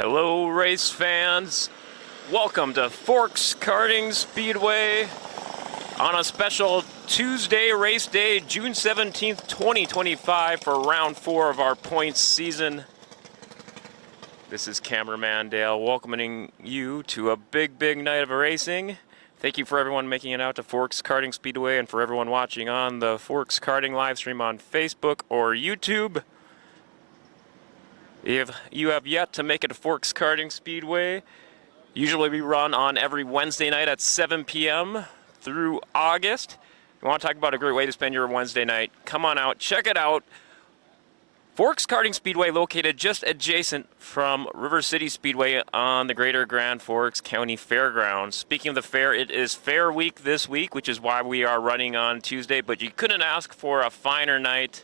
Hello race fans, welcome to Forks Karting Speedway on a special Tuesday race day, June 17th, 2025 for round 4 of our points season. This is Cameraman Dale welcoming you to a big night of racing. Thank you for everyone making it out to Forks Karting Speedway and for everyone watching on the Forks Karting live stream on Facebook or YouTube. If you have yet to make it to Forks Karting Speedway, usually we run on every Wednesday night at 7 p.m. through August. If you want to talk about a great way to spend your Wednesday night, come on out, check it out. Forks Karting Speedway located just adjacent from River City Speedway on the Greater Grand Forks County Fairgrounds. Speaking of the fair, it is Fair Week this week, which is why we are running on Tuesday, but you couldn't ask for a finer night.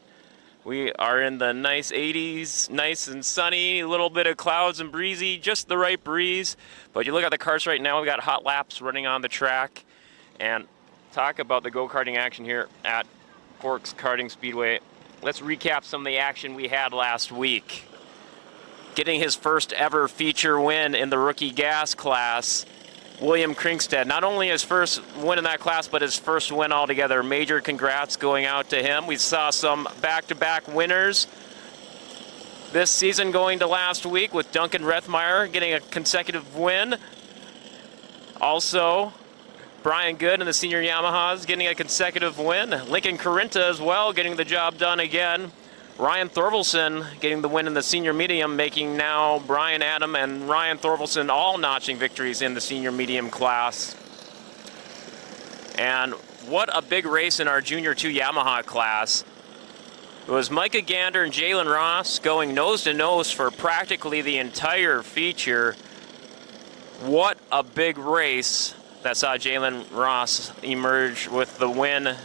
We are in the nice 80s, nice and sunny, a little bit of clouds and breezy, just the right breeze. But you look at the cars right now, we got hot laps running on the track. And talk about the go-karting action here at Forks Karting Speedway. Let's recap some of the action we had last week. Getting his first ever feature win in the rookie gas class, William Krinkstead. Not only his first win in that class, but his first win altogether. Major congrats going out to him. We saw some back-to-back winners this season going to last week with Duncan Rethmeyer getting a consecutive win. Also, Brian Good in the senior Yamahas getting a consecutive win. Lincoln Carinta as well getting the job done again. Ryan Thorvaldsen getting the win in the senior medium, making now Brian Adam and Ryan Thorvaldsen all notching victories in the senior medium class. And what a big race in our Junior 2 Yamaha class. It was Micah Gander and Jalen Ross going nose to nose for practically the entire feature. What a big race that saw Jalen Ross emerge with the win.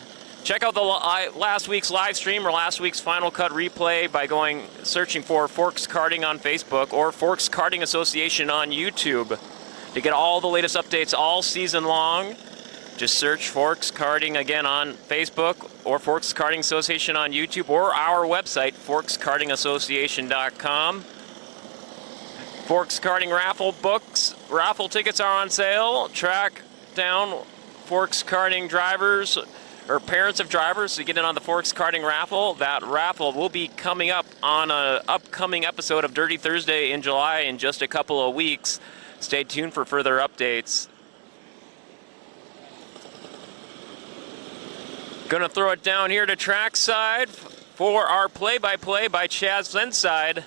Check out the last week's live stream or last week's Final Cut replay by searching for Forks Karting on Facebook or Forks Karting Association on YouTube. To get all the latest updates all season long, just search Forks Karting again on Facebook or Forks Karting Association on YouTube or our website, forkskartingassociation.com. Forks Karting raffle tickets are on sale. Track down Forks Karting drivers or parents of drivers to get in on the Forks Karting raffle. That raffle will be coming up on an upcoming episode of Dirty Thursday in July in just a couple of weeks. Stay tuned for further updates. Gonna throw it down here to trackside for our play-by-play by Chaz Flenside.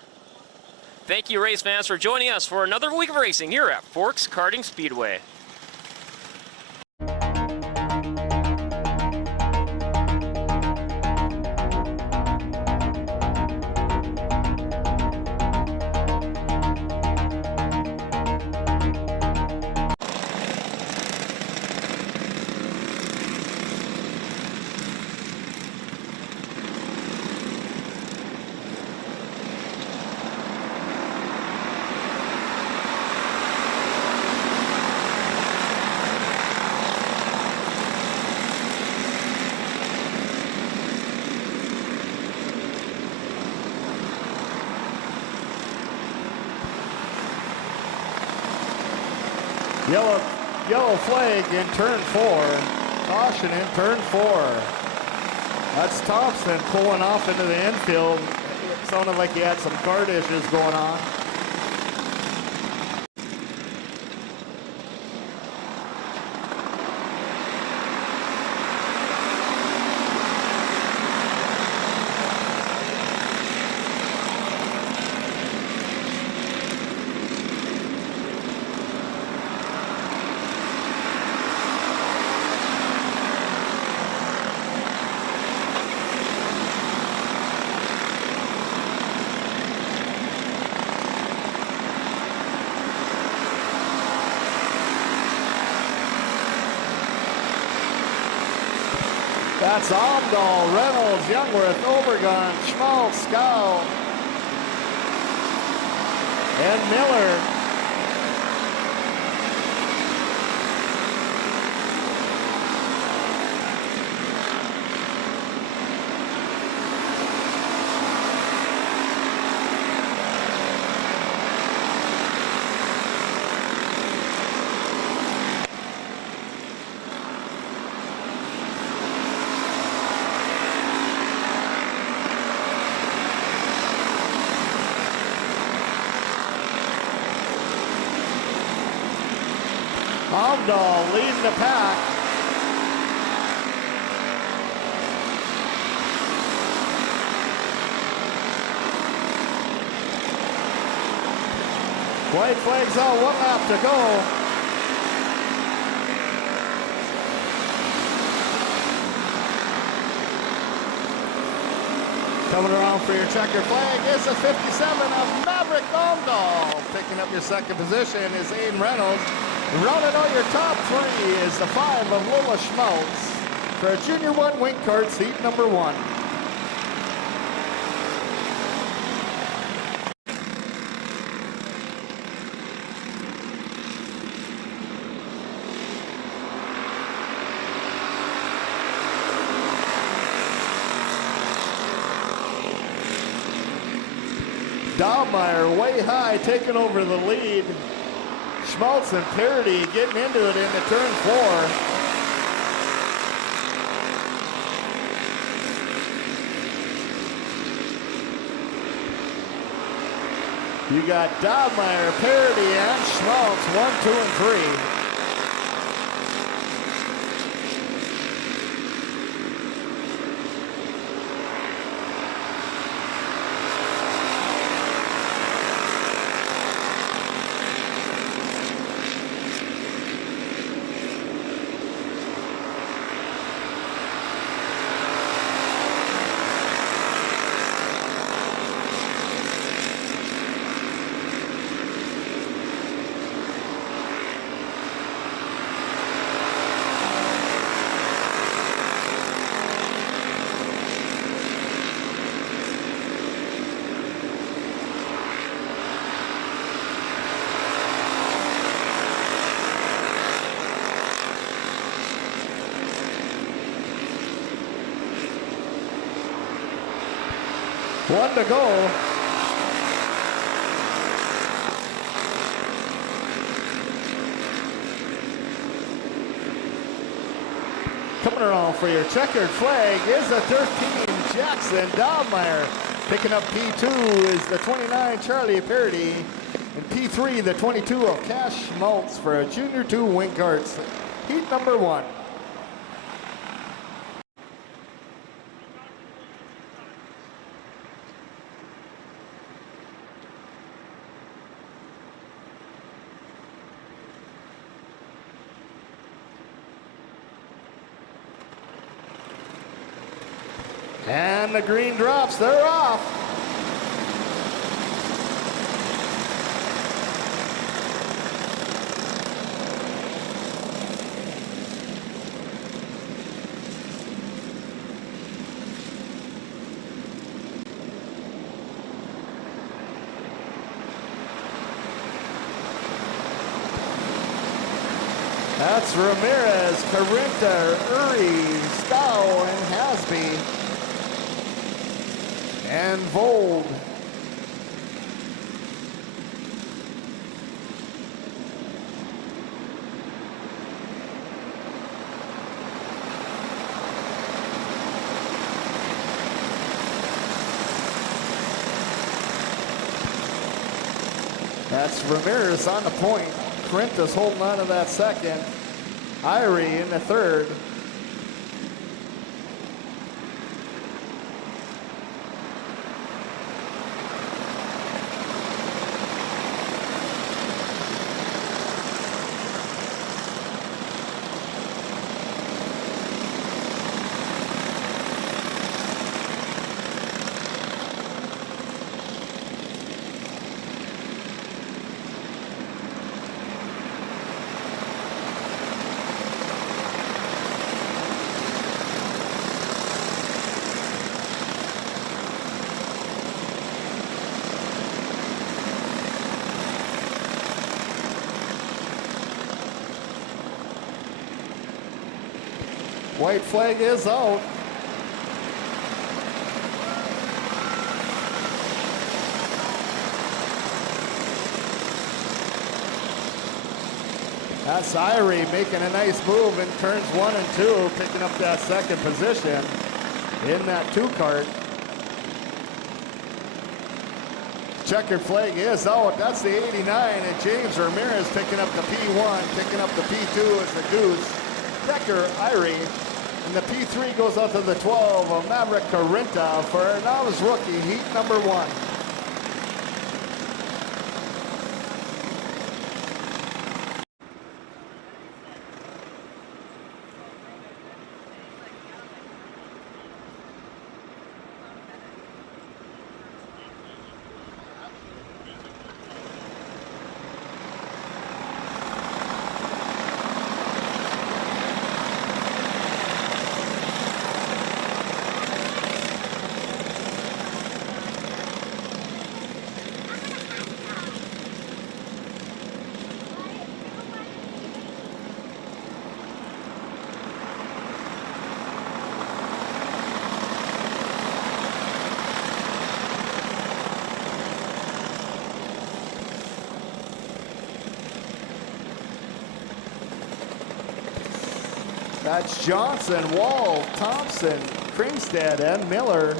Thank you, race fans, for joining us for another week of racing here at Forks Karting Speedway. Yellow flag in turn 4. Caution in turn 4. That's Thompson pulling off into the infield. It sounded like he had some card issues going on. That's Omdahl, Reynolds, Youngworth, Overgun, Schmaltz, Scow, and Miller. Omdahl leading the pack. White flags out, 1 lap to go. Coming around for your checker flag is the 57 of Maverick Omdahl. Picking up your second position is Aiden Reynolds. Rounding out your top 3 is the 5 of Lola Schmaltz for a Junior 1 Wing Karts heat number 1. Dahlmeyer way high, taking over the lead. Schmaltz and Parity getting into it into turn 4. You got Dahlmeyer, Parity, and Schmaltz, 1, 2, and 3. One to go. Coming around for your checkered flag is the 13 Jackson Dahlmeyer. Picking up P2 is the 29 Charlie Parity. And P3 the 22 of Cash Schmaltz for a Junior 2 Wing Karts heat number 1. And the green drops, they're off. That's Ramirez, Carinta, Uri, Stow, and Hasby. And Vold. That's Ramirez on the point. Corinthus holding on to that second. Irie in the third. White flag is out. That's Irie making a nice move in turns 1 and 2, picking up that second position in that 2 kart. Checkered flag is out. That's the 89, and James Ramirez picking up the P1, picking up the P2 as the Goose. Decker Irie, and the P3 goes out to the 12 of Maverick Carinta for a novice rookie, heat number 1. That's Johnson, Wall, Thompson, Kringstad, and Miller.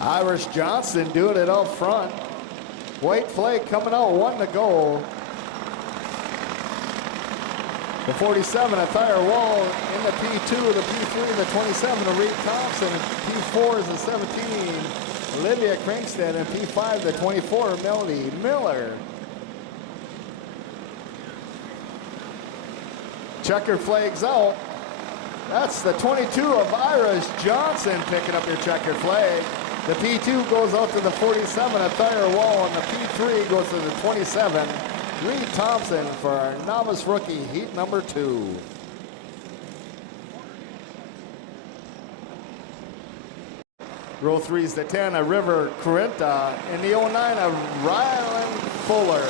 Irish Johnson doing it out front. White flag coming out, 1 to go. The 47 at Thayer Wall in the P2, the P3, the 27 to Reed Thompson, and P4 is the 17, Olivia Kringstad, and P5 the 24, Melody Miller. Checkered flags out. That's the 22 of Irish Johnson picking up your checkered flag. The P2 goes out to the 47 at Thayer Wall, and the P3 goes to the 27, Reed Thompson, for our novice rookie, heat number 2. Row 3 is the 10 of River Carinta, and the 09 of Ryland Fuller.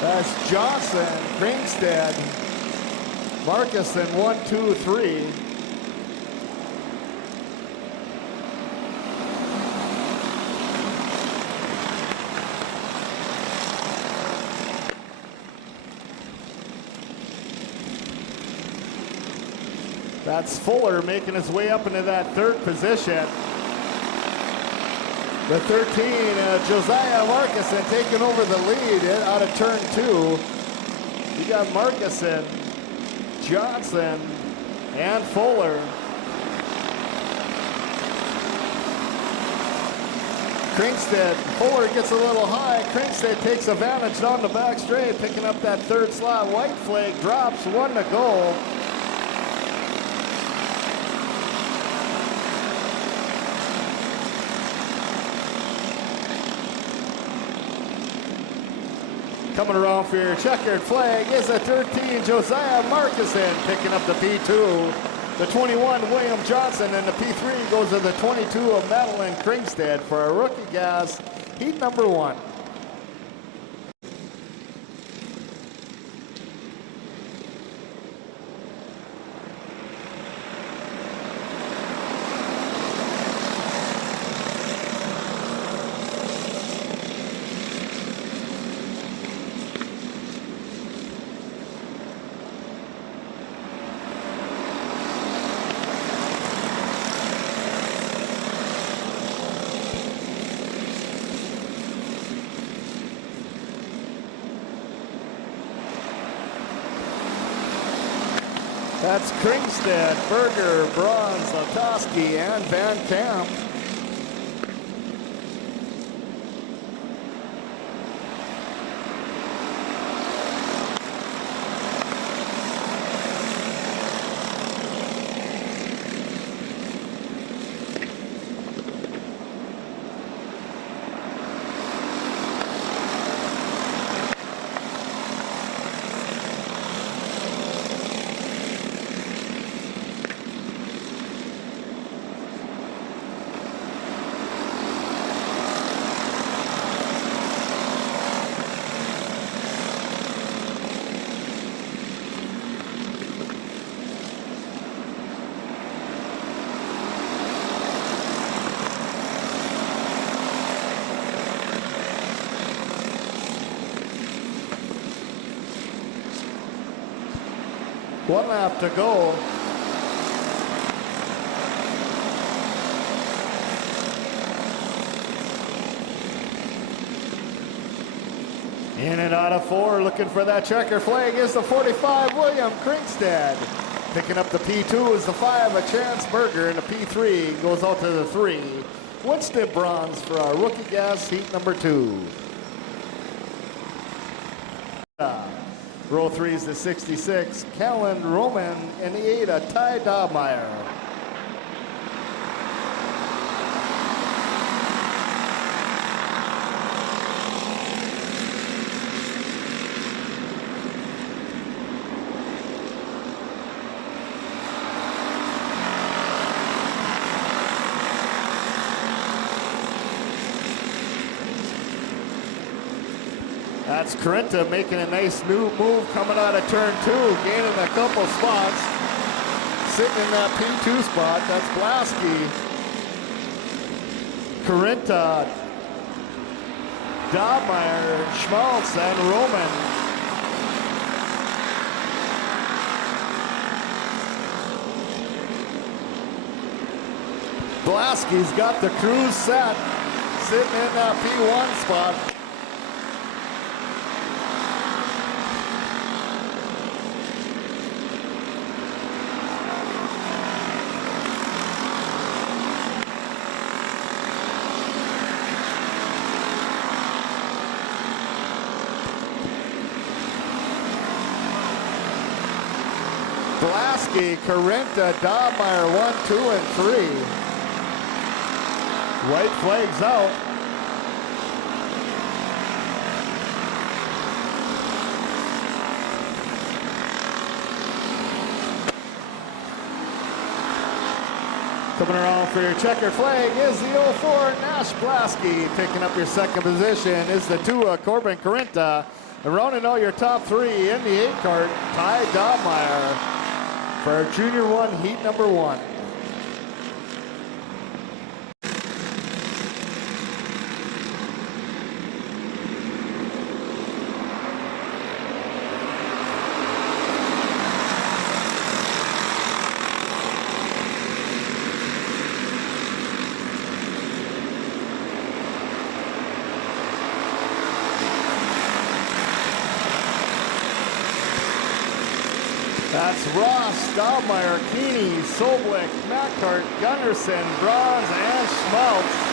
That's Johnson, Kringstad, Markuson, 1, 2, 3. That's Fuller making his way up into that 3rd position. The 13, Josiah Markuson taking over the lead out of turn 2. You got Markuson, Johnson, and Fuller. Kringstad, Fuller gets a little high. Kringstad takes advantage down the back straight, picking up that 3rd slot. White flag drops, 1 to go. Coming around for your checkered flag is the 13, Josiah Markison, picking up the P2. The 21, William Johnson, and the P3 goes to the 22 of Madeline Kringstad for a rookie gas, heat number 1. That's Kringstad, Berger, Bronze, Latowski, and Van Kamp. One lap to go. In and out of 4, looking for that checker flag is the 45, William Kringstad. Picking up the P2 is the 5, a Chance Berger, and the P3 goes out to the 3. Winston Bronze for our rookie gas, heat number 2. Row 3 is the 66, Callan Roman, and the 8, a Ty Dobmeyer. That's Corinta making a nice new move coming out of turn 2, gaining a couple spots. Sitting in that P2 spot, that's Blasky. Corinta, Dobmeyer, Schmaltz, and Roman. Blasky's got the cruise set, sitting in that P1 spot. Blasky, Corinta, Dobmeyer, 1, 2, and 3. White flags out. Coming around for your checker flag is the 04 Nash Blasky. Picking up your second position is the 2 Corbin Corinta. And rounding out your top 3 in the 8 cart, Ty Dobmeyer for our Junior 1 heat number 1. That's Ross, Dobmeyer, Keeney, Soblik, Macart, Gunderson, Bronze, and Schmaltz.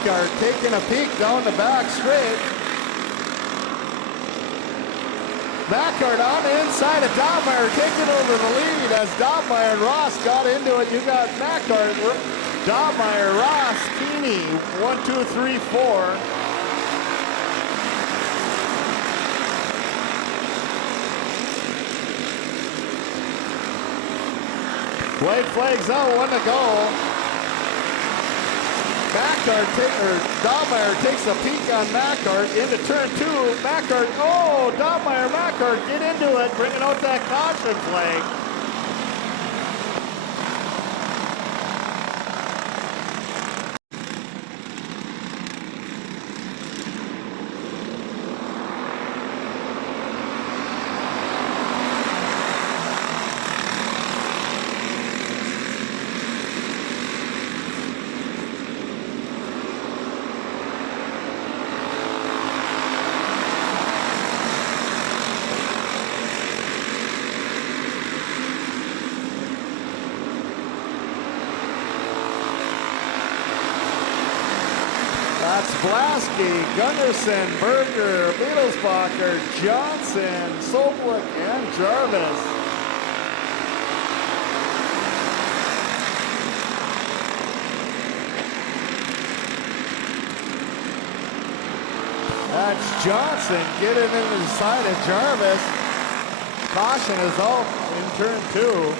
Mackart taking a peek down the back straight. Mackart on the inside of Dobmeyer, taking over the lead as Dobmeyer and Ross got into it. You got Mackart, Dobmeyer, Ross, Keeney, 1, 2, 3, 4. White flags out, 1 to go. Dobmeyer takes a peek on Mackart into turn 2. Mackart, oh, Dobmeyer, Mackart, get into it, bringing out that caution flag. That's Blasky, Gunderson, Berger, Beetlesbacher, Johnson, Soblik, and Jarvis. That's Johnson getting into the side of Jarvis. Caution is out in turn 2.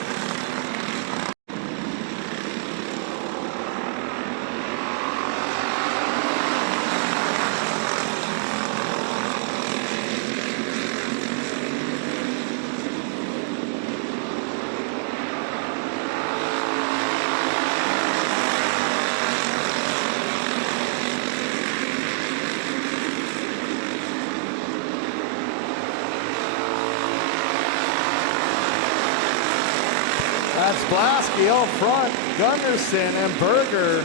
That's Blasky out front, Gunderson and Berger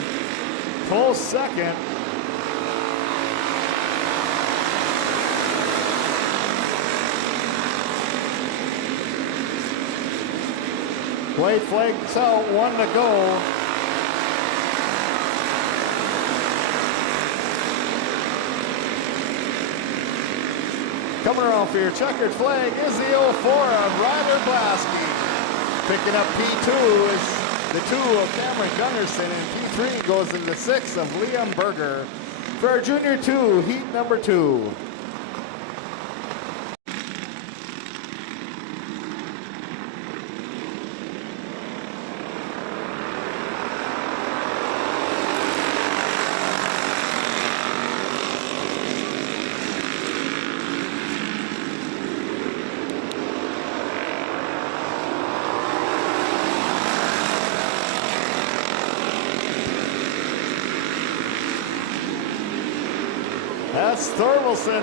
close second. White flags out, 1 to go. Coming around for your checkered flag is the 04 of Ryder Blasky. Picking up P2 is the 2 of Cameron Gunderson, and P3 goes into the 6 of Liam Berger for our Junior 2, heat number 2. That's Thorvaldsen,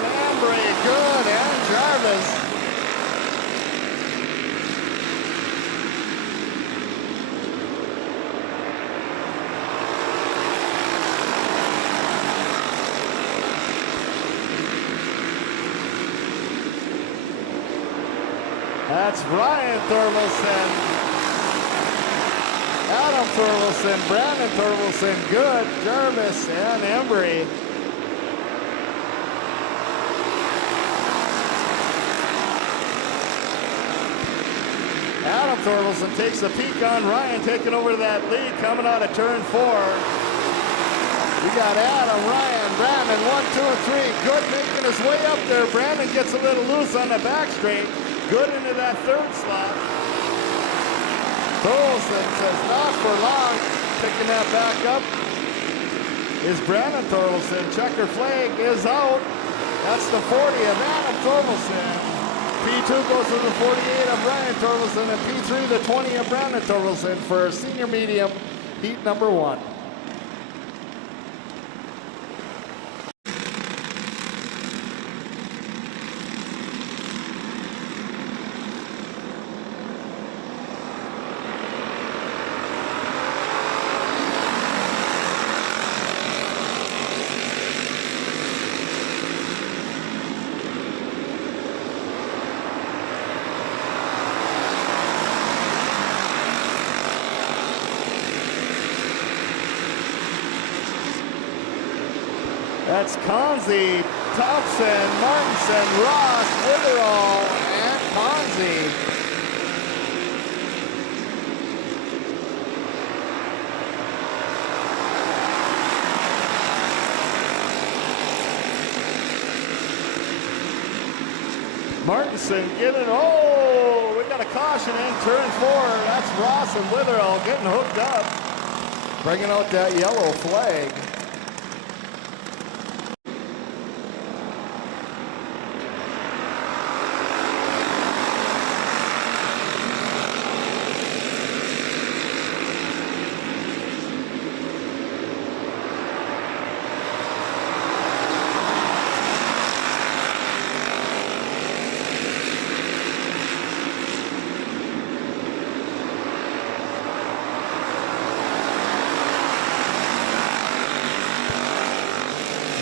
Ambry, good, and Jarvis. That's Ryan Thorvaldsen. Adam Thorvaldsen, Brandon Thorvaldsen, good, Jarvis, and Embry. Adam Thorvaldsen takes a peek on Ryan, taking over that lead, coming out of turn 4. We got Adam, Ryan, Brandon, 1, 2, and 3. Good making his way up there. Brandon gets a little loose on the back straight. Good into that third slot. Thorvaldsen says not for long. Picking that back up is Brandon Thorvaldsen. Checker flag is out. That's the 40 of Adam Thorvaldsen. P2 goes to the 48 of Brian Thorvaldsen, and P3 the 20 of Brandon Thorvaldsen for senior medium heat number 1. That's Conzi, Thompson, Martinson, Ross, Witherall, and Conzi. Martinson getting, oh, we got a caution in turn 4. That's Ross and Witherall getting hooked up, bringing out that yellow flag.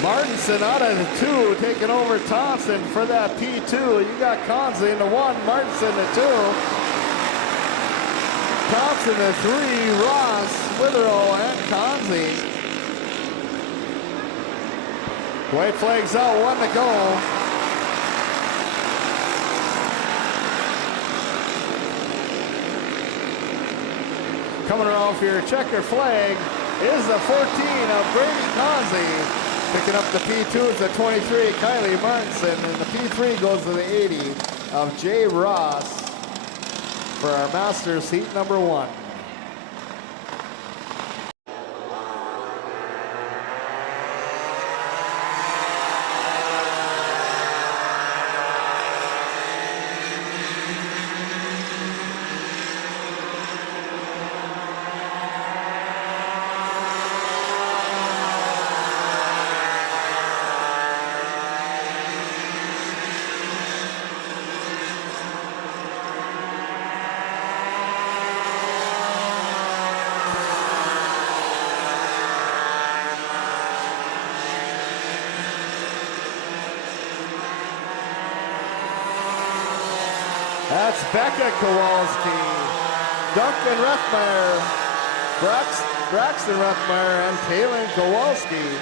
Martinson out of the 2, taking over Thompson for that P2. You got Conzi in the 1, Martinson the 2. Thompson the 3, Ross, Witherall, and Conzi. White flag's out, 1 to go. Coming around for your checker flag is the 14 of Brady Conzi. Picking up the P2 is the 23, Kylie Martinson, and the P3 goes to the 80 of Jay Ross for our Masters heat number 1. That's Becca Kowalski, Duncan Rethmeyer, Braxton Rethmeyer, and Taylor Kowalski.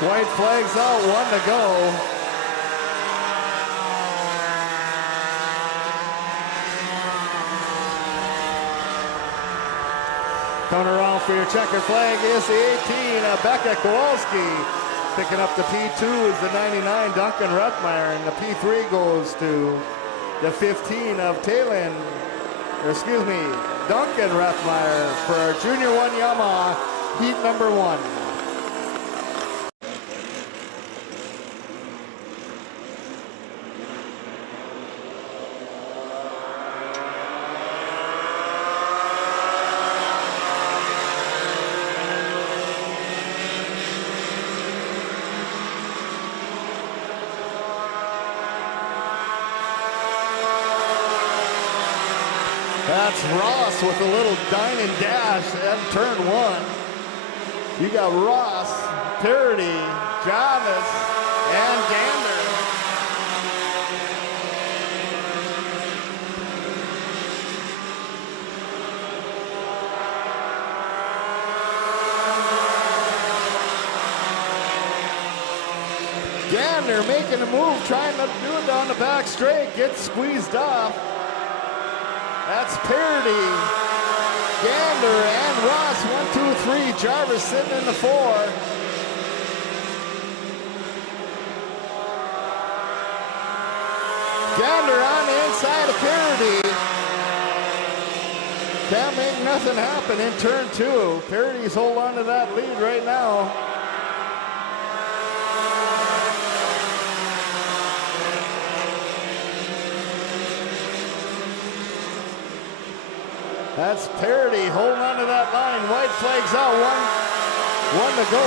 White flag's out, 1 to go. Coming around for your checker flag is the 18 of Becca Kowalski. Picking up the P2 is the 99 Duncan Rethmeyer, and the P3 goes to the 15 of Duncan Rethmeyer for our Junior 1 Yamaha heat number 1. That's Ross with a little dine and dash at turn 1. You got Ross, Parody, Jarvis, and Gander. Gander making a move, trying to do it down the back straight, gets squeezed off. That's Parody, Gander, and Ross. 1, 2, 3. Jarvis sitting in the 4. Gander on the inside of Parody. Can't make nothing happen in turn 2. Parody's hold on to that lead right now. That's Parity holding on to that line. White flags out, one to go.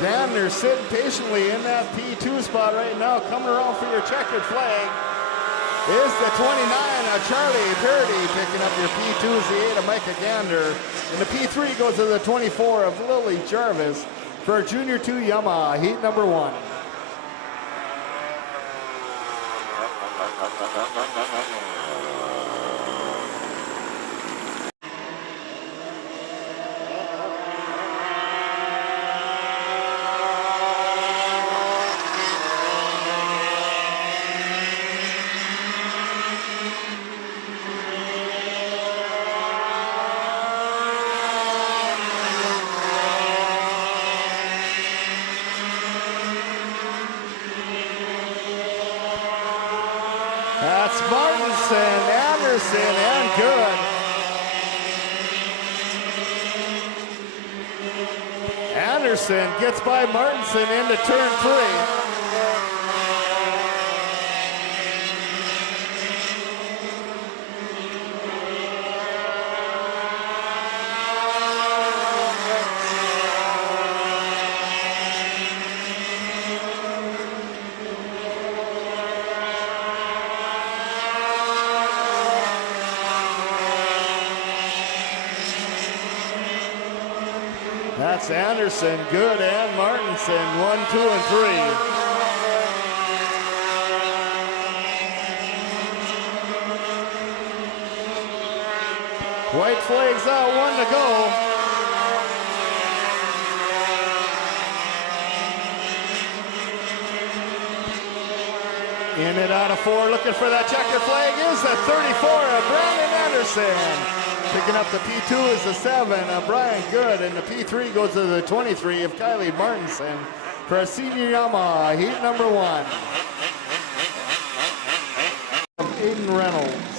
Gander sitting patiently in that P2 spot right now, coming around for your checkered flag. Is the 29 of Charlie Parity picking up your P2's the 8 of Micah Gander. And the P3 goes to the 24 of Lily Jarvis for Junior 2 Yamaha, heat number 1. That's Martinson, Anderson, and good. Anderson gets by Martinson into turn 3. That's Anderson, Good, and Martinson, 1, 2, and 3. White flags out, 1 to go. In it out of 4, looking for that checkered flag is the 34 of Brandon Anderson. Picking up the P2 is the 7 of Brian Good, and the P3 goes to the 23 of Kylie Martinson for a senior Yamaha, heat number 1. Aiden Reynolds.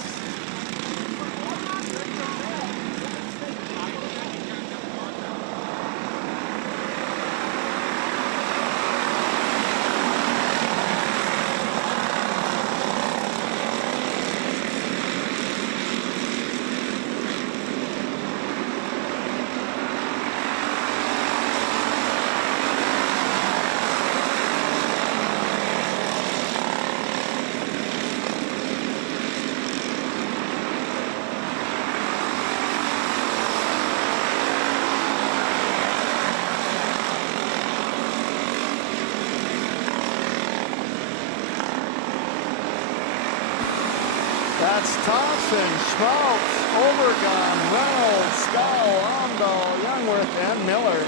That's Thompson, Schmaltz, Overgon, Reynolds, Scow, Amdahl, Youngworth, and Miller.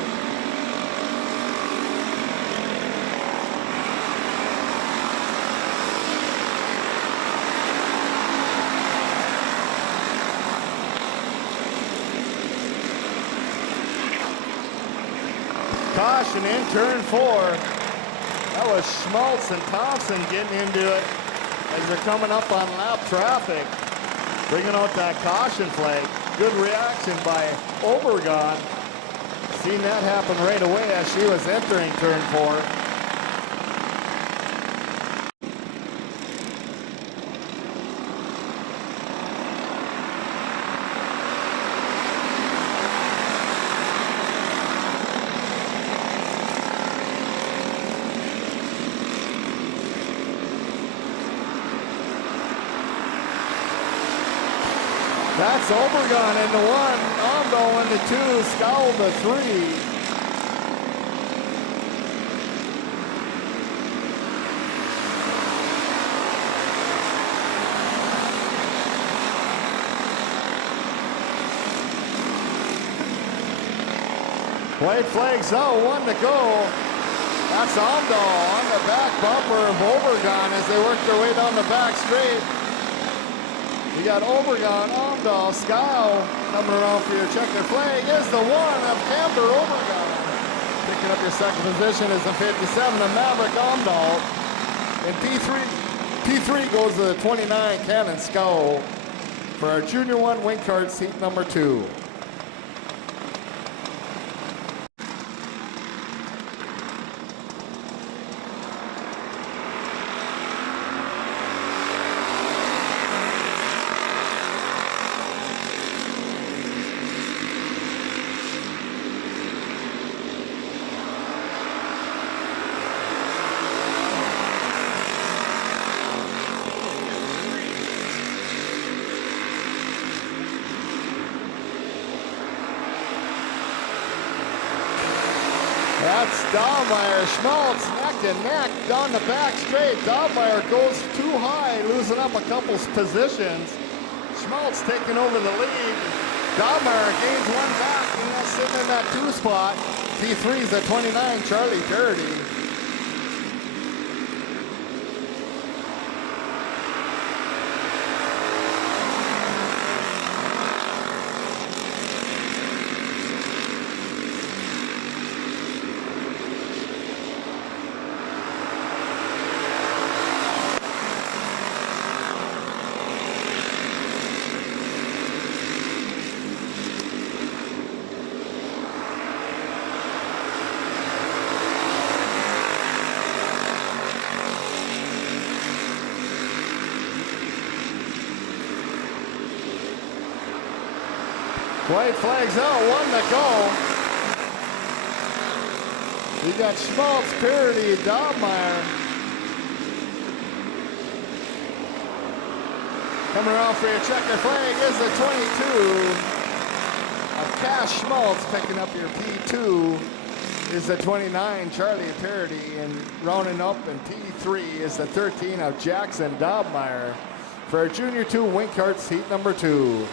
Caution in turn 4. That was Schmaltz and Thompson getting into it as they're coming up on lap traffic, bringing out that caution flag. Good reaction by Obregon. Seen that happen right away as she was entering turn 4. That's Obregon into 1, Amdahl into 2, Scowl to 3. White flags out, 1 to go. That's Amdahl on the back bumper of Obregon as they work their way down the back straight. You got Obregon, Amdahl, Scow coming around for your checker flag is the 1 of Camper Obregon. Picking up your second position is the 57 of Maverick Amdahl. And P3 goes to the 29 Cannon Scow for our Junior 1 Wing Karts heat number 2. That's Dahlmeyer. Schmaltz neck and neck down the back straight. Dahlmeyer goes too high, losing up a couple positions. Schmaltz taking over the lead. Dahlmeyer gains one back, and that's sitting in that 2 spot. P3 is at 29, Charlie Dirty. White flags out, 1 to go. You got Schmaltz, Parody, Dahlmeyer. Coming around for your checker flag is the 22. Cash Schmaltz picking up your P2 is the 29, Charlie Parody, and rounding up in P3 is the 13 of Jackson Dahlmeyer for our Junior 2 Winkarts heat number 2.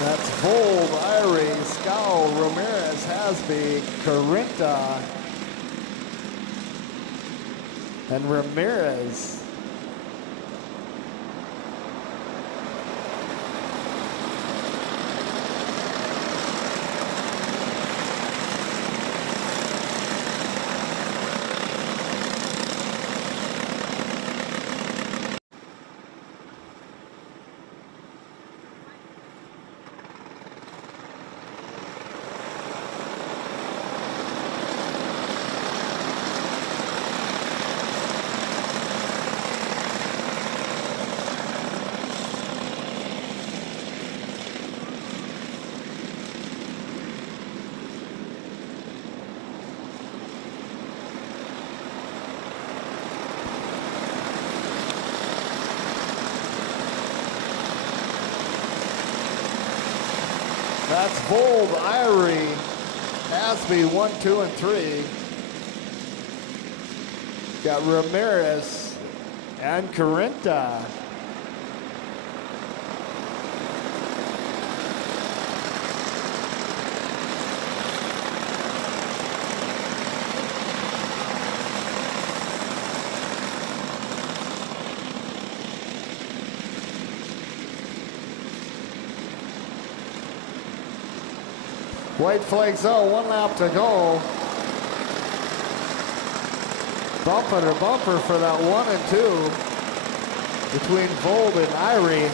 That's Vold, Irie, Scow, Ramirez, Hasby, Carinta, and Ramirez. That's Vold, Irie, Asby, 1, 2, and 3. Got Ramirez and Carinta. White flags out, 1 lap to go. Bumper to bumper for that 1 and 2 between Vold and Irie.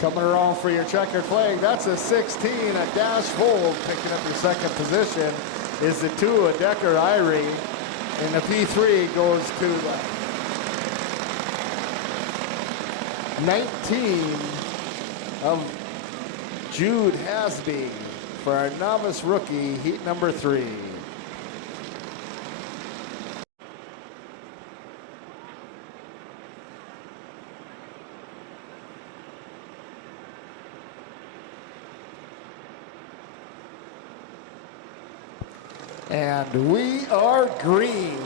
Coming around for your checkered flag, that's a 16, a Dash Vold. Picking up your second position is the 2, a Decker Irie. And the P3 goes to the 19 of Jude Hasby for our novice rookie, heat number 3. And we are green.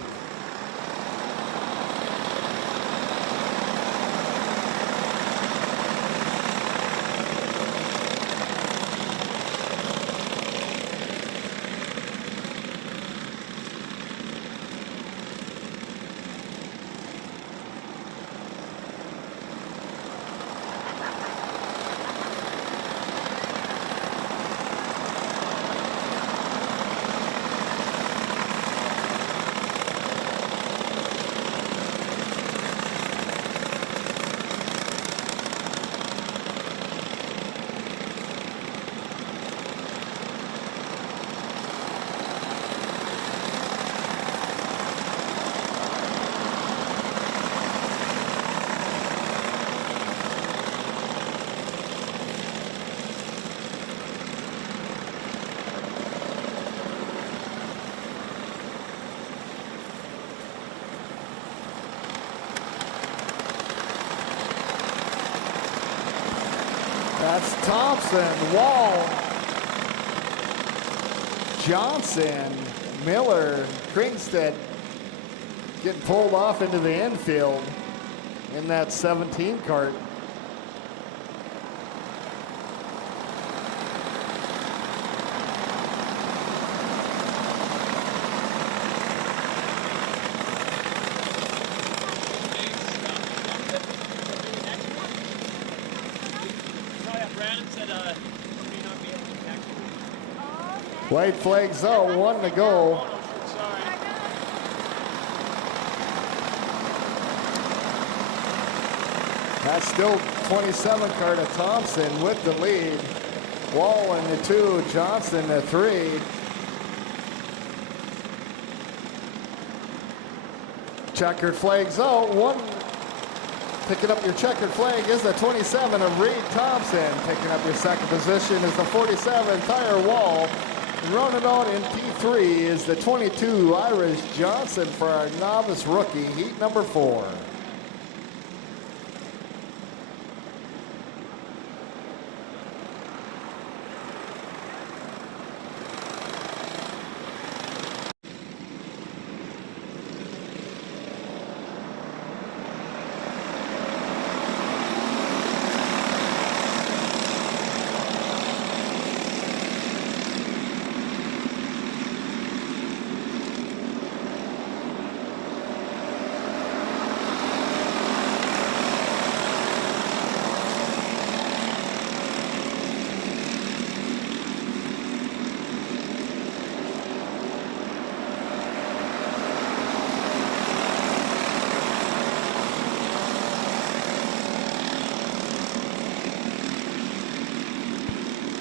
That's Thompson, Wall, Johnson, Miller, Kringstead getting pulled off into the infield in that 17 cart. White flags out, 1 to go. That's still 27 cart of Thompson with the lead. Wall in the 2, Johnson the 3. Checkered flags out, 1. Picking up your checkered flag is the 27 of Reed Thompson. Picking up your second position is the 47, Tyre Wall. Running out in P3 is the 22, Irish Johnson for our novice rookie, heat number 4.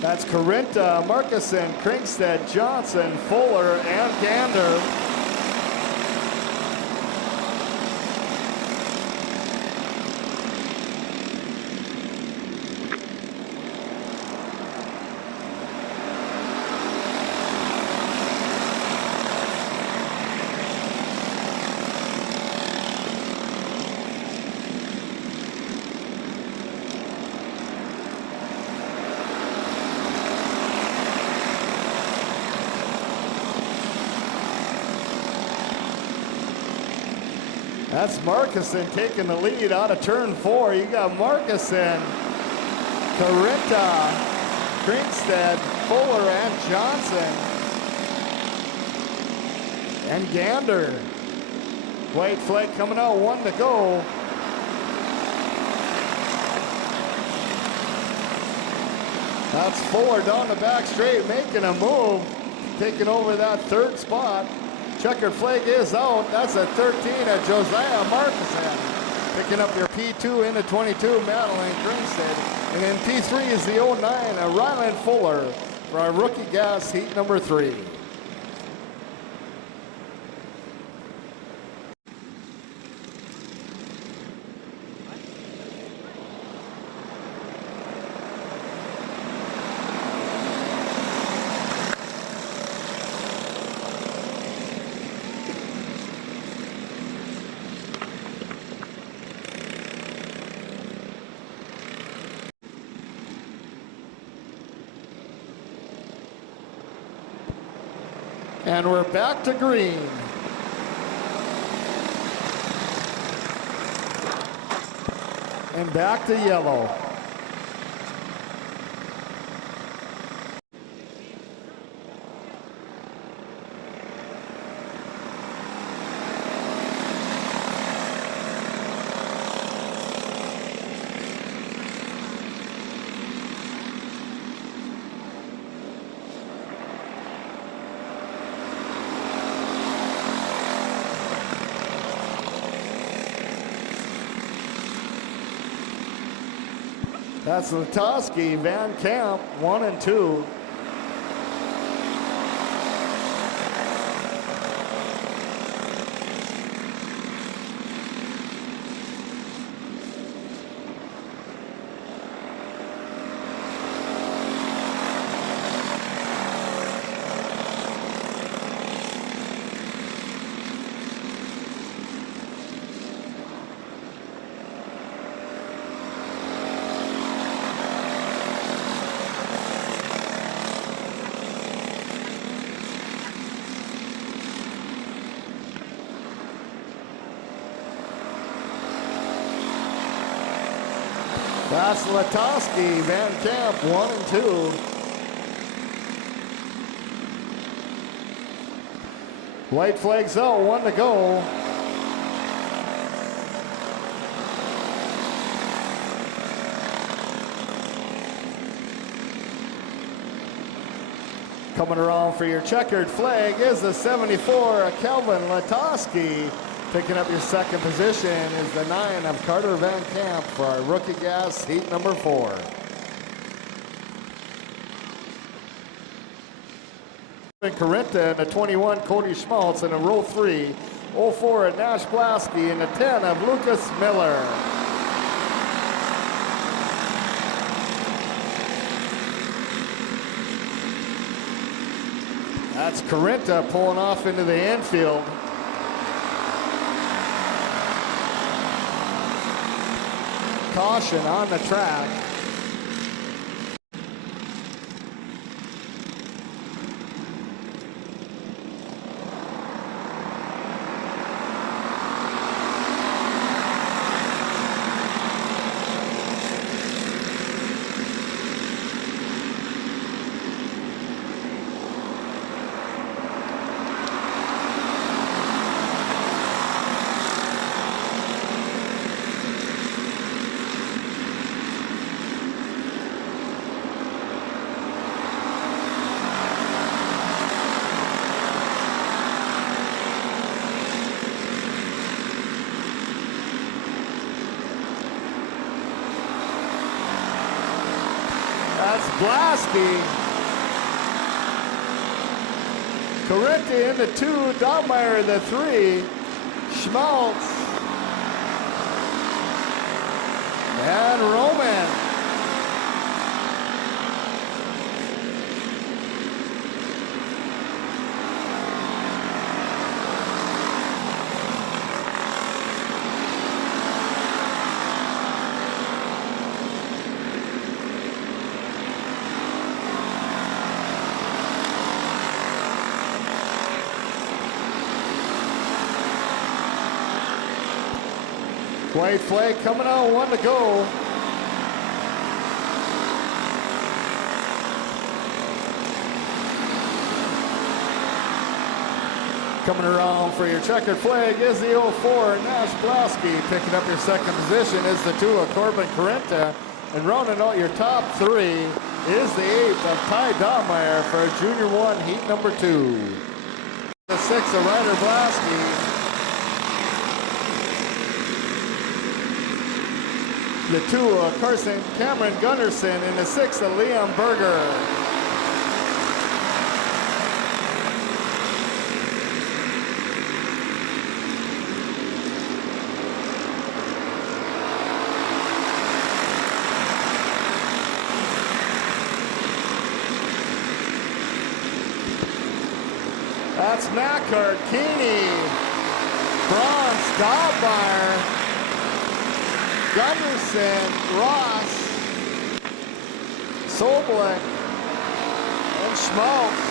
That's Carinta, Markuson, Kringstead, Johnson, Fuller, and Gander. That's Markuson taking the lead out of turn 4. You got Markuson, Carinta, Kringstead, Fuller, and Johnson. And Gander. White flag coming out, 1 to go. That's Fuller down the back straight, making a move, taking over that 3rd spot. Checkered flag is out. That's a 13 of Josiah Markuson. Picking up your P2 into 22, Madeline Kringstead. And then P3 is the 09 of Ryland Fuller for our rookie gas heat number 3. And we're back to green. And back to yellow. That's Latowski, Van Camp, 1 and 2. That's Latoski, Van Camp, 1 and 2. White flags out, 1 to go. Coming around for your checkered flag is the 74, Kelvin Latoski. Picking up your second position is the 9 of Carter Van Camp for our rookie gas heat number 4. In Corinta, and the 21, Cody Schmaltz in a row 3. 04 at Nash Blasky and the 10 of Lucas Miller. That's Corinta pulling off into the infield. Caution on the track. That's Blasky. Corinti in the 2, Dahlmeyer the 3, Schmaltz, and Roman. White flag coming out, 1 to go. Coming around for your checkered flag is the 04, Nash Blasky. Picking up your second position is the 2 of Corbin Correnta. And rounding out your top 3 is the 8 of Ty Dahlmeyer for Junior 1 heat number 2. The 6 of Ryder Blasky. The 2 of Carson Cameron Gunderson and the 6 of Liam Berger. That's Mackart, Keeney, Bronze, Dahlmeyer, Gunderson, Ross, Soblik, and Schmaltz.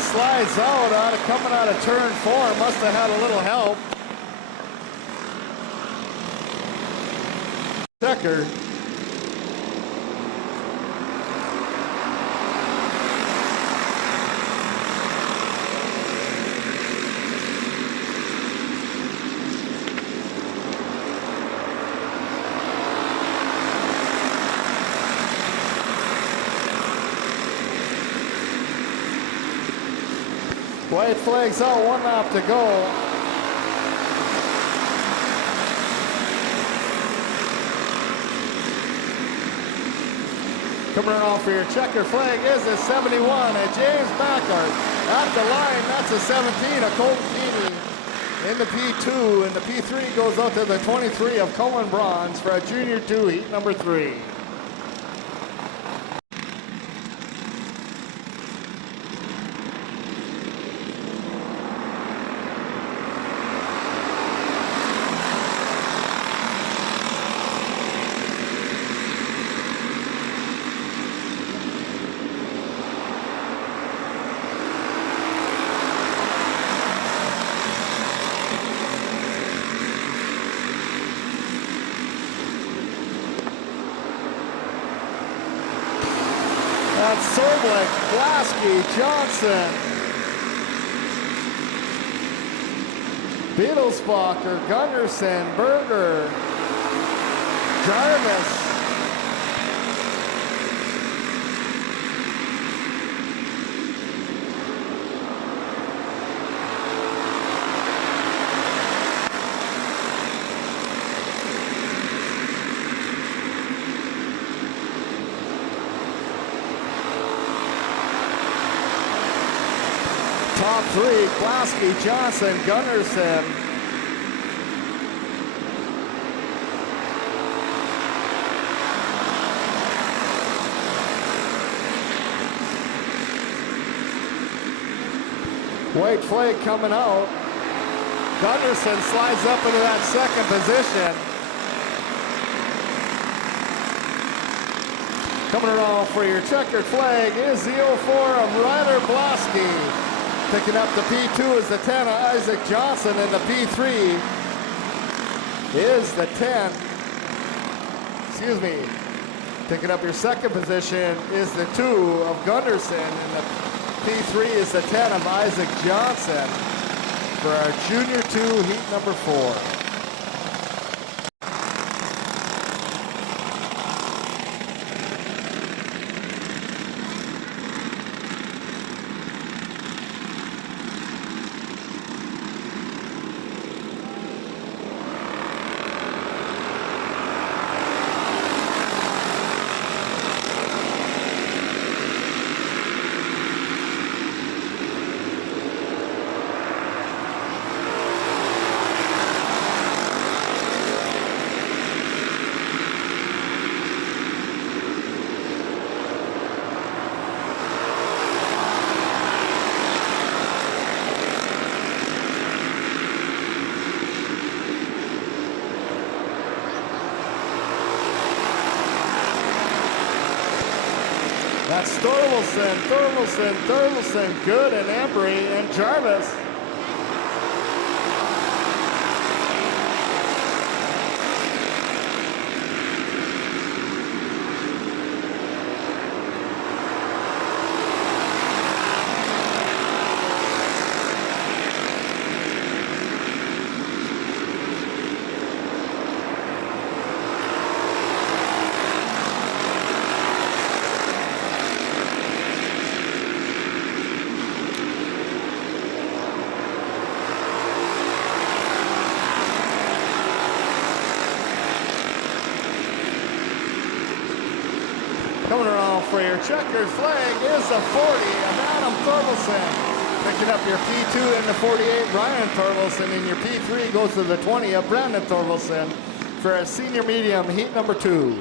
Slides out, coming out of turn 4. Must have had a little help. Checker. White flags out, 1 lap to go. Coming around for your checker flag is a 71 at James Mackart. At the line, that's a 17 of Colton Keeney in the P2, and the P3 goes out to the 23 of Cullen Bronze for a Junior 2 heat number 3. That's Soblik, Blasky, Johnson, Beetlesbacher, Gunderson, Berger, Jarvis. Top three, Blasky, Johnson, Gunderson. White flag coming out. Gunderson slides up into that second position. Coming around for your checkered flag is the 04 of Ryder Blasky. Picking up the P2 is the 10 of Isaac Johnson, and the P3 is the 10. Excuse me. Picking up your second position is the 2 of Gunderson, and the P3 is the 10 of Isaac Johnson for our Junior 2 heat number 4. That's Thorvaldsen, Good, and Embry, and Jarvis. Coming around for your checkered flag is the 40 of Adam Thorvaldsen. Picking up your P2 and the 48, Ryan Thorvaldsen, and your P3 goes to the 20 of Brandon Thorvaldsen for a senior medium heat number 2.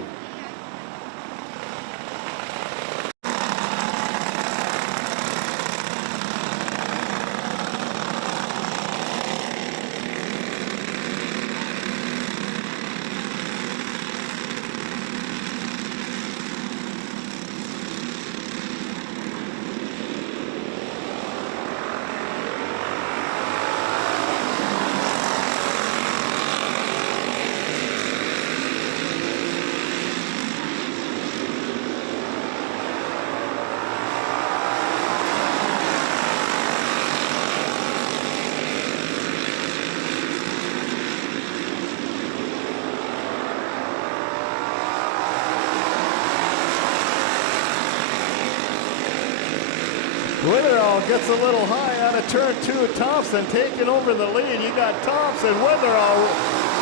Witherall gets a little high out of turn 2. Thompson taking over the lead. You got Thompson, Witherall,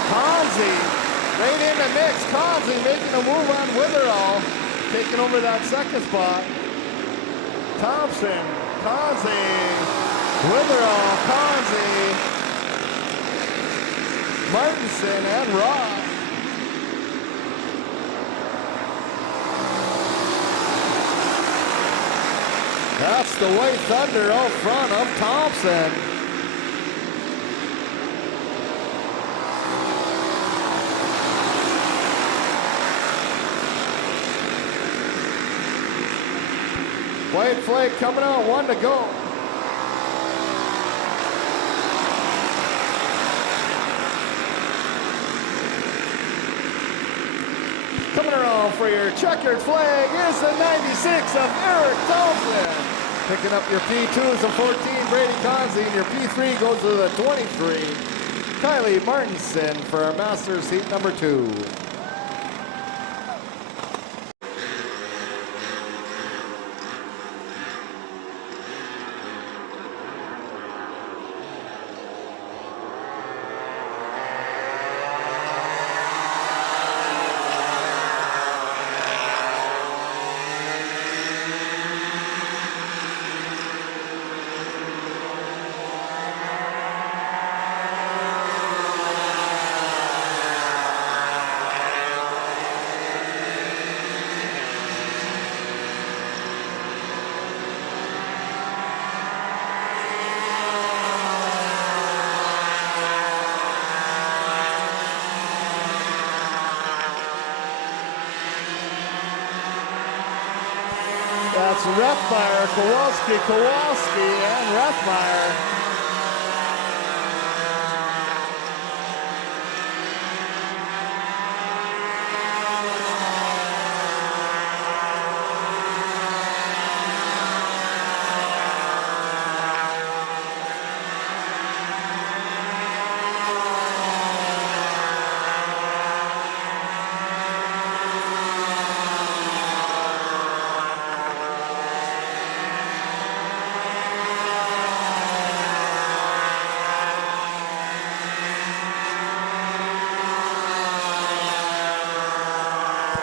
Conzi right in the mix. Conzi making a move on Witherall, taking over that second spot. Thompson, Conzi, Witherall, Conzi, Martinson, and Ross. That's the White Thunder out front of Thompson. White flag coming out, 1 to go. Coming around for your checkered flag is the 96 of Eric Thompson. Picking up your P2 is the 14, Brady Consley, and your P3 goes to the 23, Kylie Martinson for our Masters heat number 2. That's Rethmeyer, Kowalski, and Rethmeyer.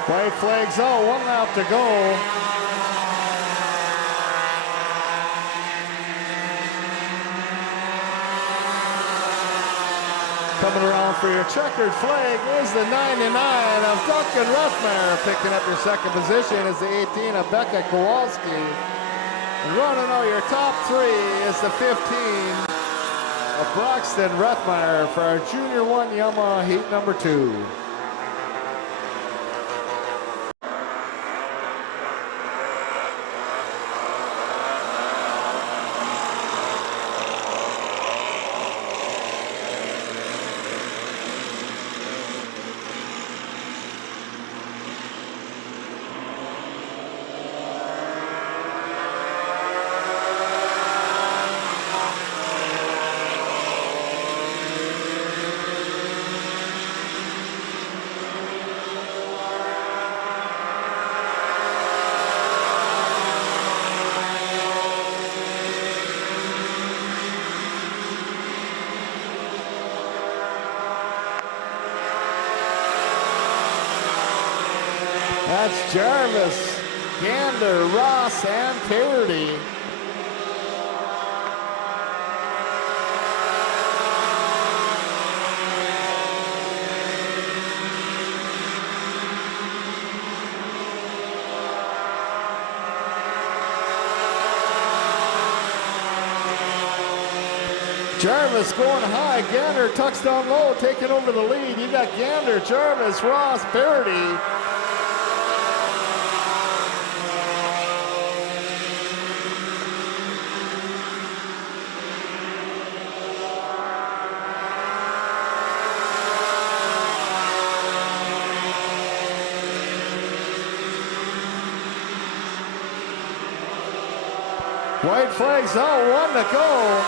White flags out, 1 lap to go. Coming around for your checkered flag is the 99 of Duncan Rethmeyer. Picking up your second position is the 18 of Becca Kowalski. And running out your top 3 is the 15 of Broxton Rethmeyer for our Junior 1 Yamaha heat number 2. That's Jarvis, Gander, Ross, and Parody. Jarvis going high, Gander tucks down low, taking over the lead. You got Gander, Jarvis, Ross, Parody. White flags out, 1 to go.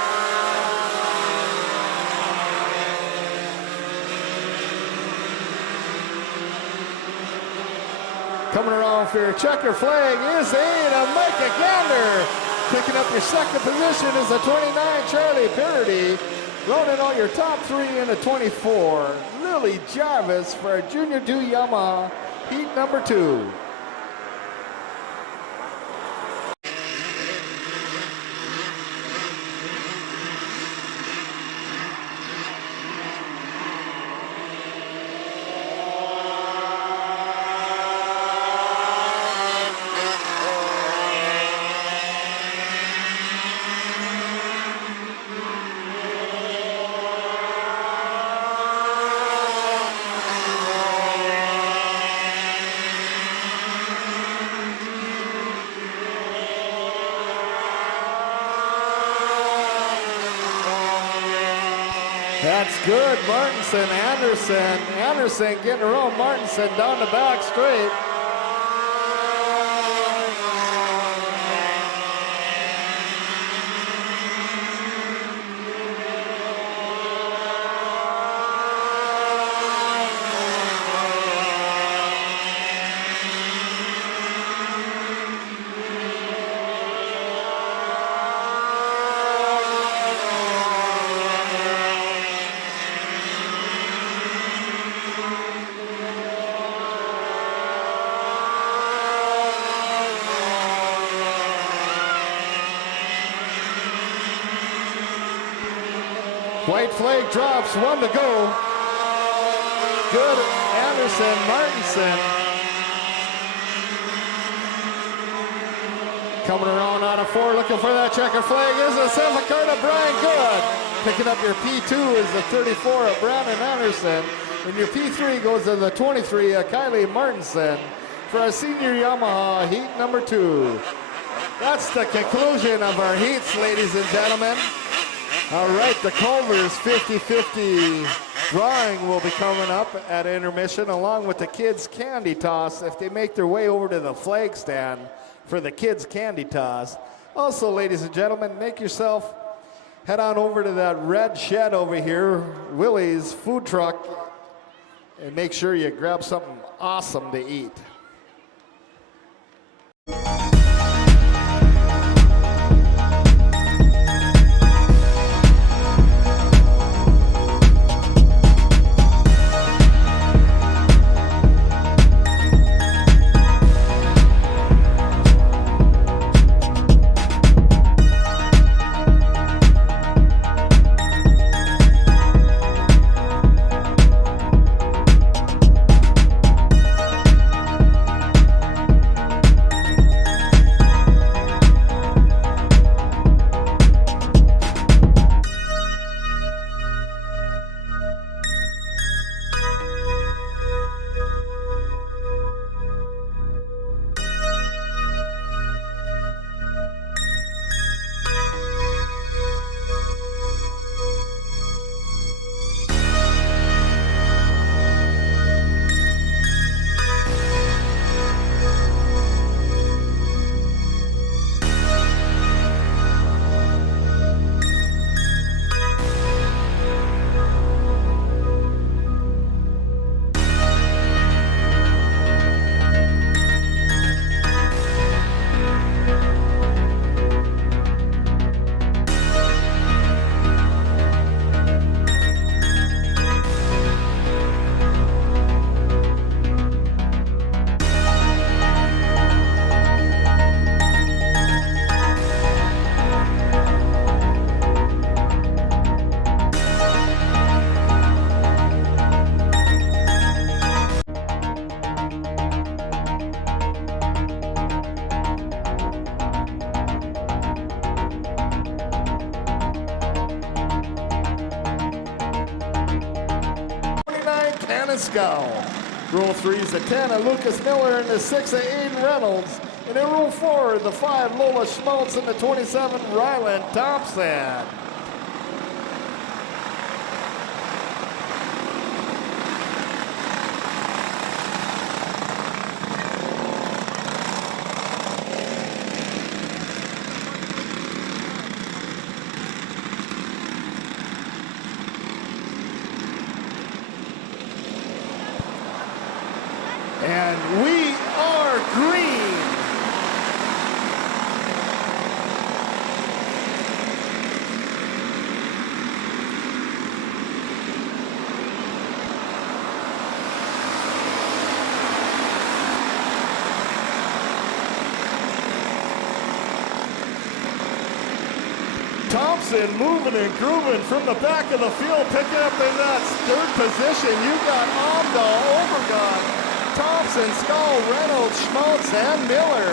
Coming around for your checker flag is the 8 of Micah Gander. Picking up your second position is the 29 Charlie Parody. Running all your top 3 in the 24. Lily Jarvis for our Junior 2 Yamaha heat number 2. That's good. Martinson, Anderson. Anderson getting around Martinson down the back straight. White flag drops, 1 to go. Good, Anderson, Martinson. Coming around on a 4, looking for that checker flag is a 7 card of Brian Good. Picking up your P2 is the 34 of Brandon Anderson. And your P3 goes to the 23 of Kylie Martinson for a senior Yamaha heat number 2. That's the conclusion of our heats, ladies and gentlemen. All right, the Culver's 50-50 drawing will be coming up at intermission along with the kids' candy toss if they make their way over to the flag stand for the kids' candy toss. Also, ladies and gentlemen, make yourself head on over to that red shed over here, Willie's food truck, and make sure you grab something awesome to eat. Row 3 is the 10 of Lucas Miller and the 6 of Aiden Reynolds. And in row 4, the 5 Lola Schmaltz and the 27 Ryland Thompson. And we are green. Thompson moving and grooving from the back of the field, picking up in that third position. You got Omdahl, Overgod, Thompson, Skull, Reynolds, Schmaltz, and Miller.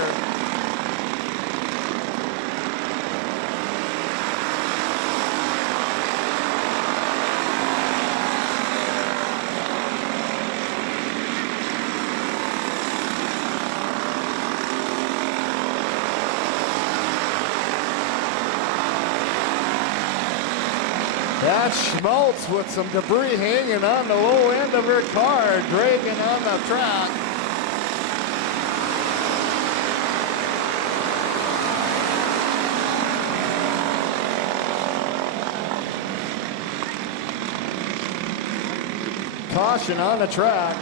That's Schmaltz with some debris hanging on the low end of her car, dragging on the track. Caution on the track.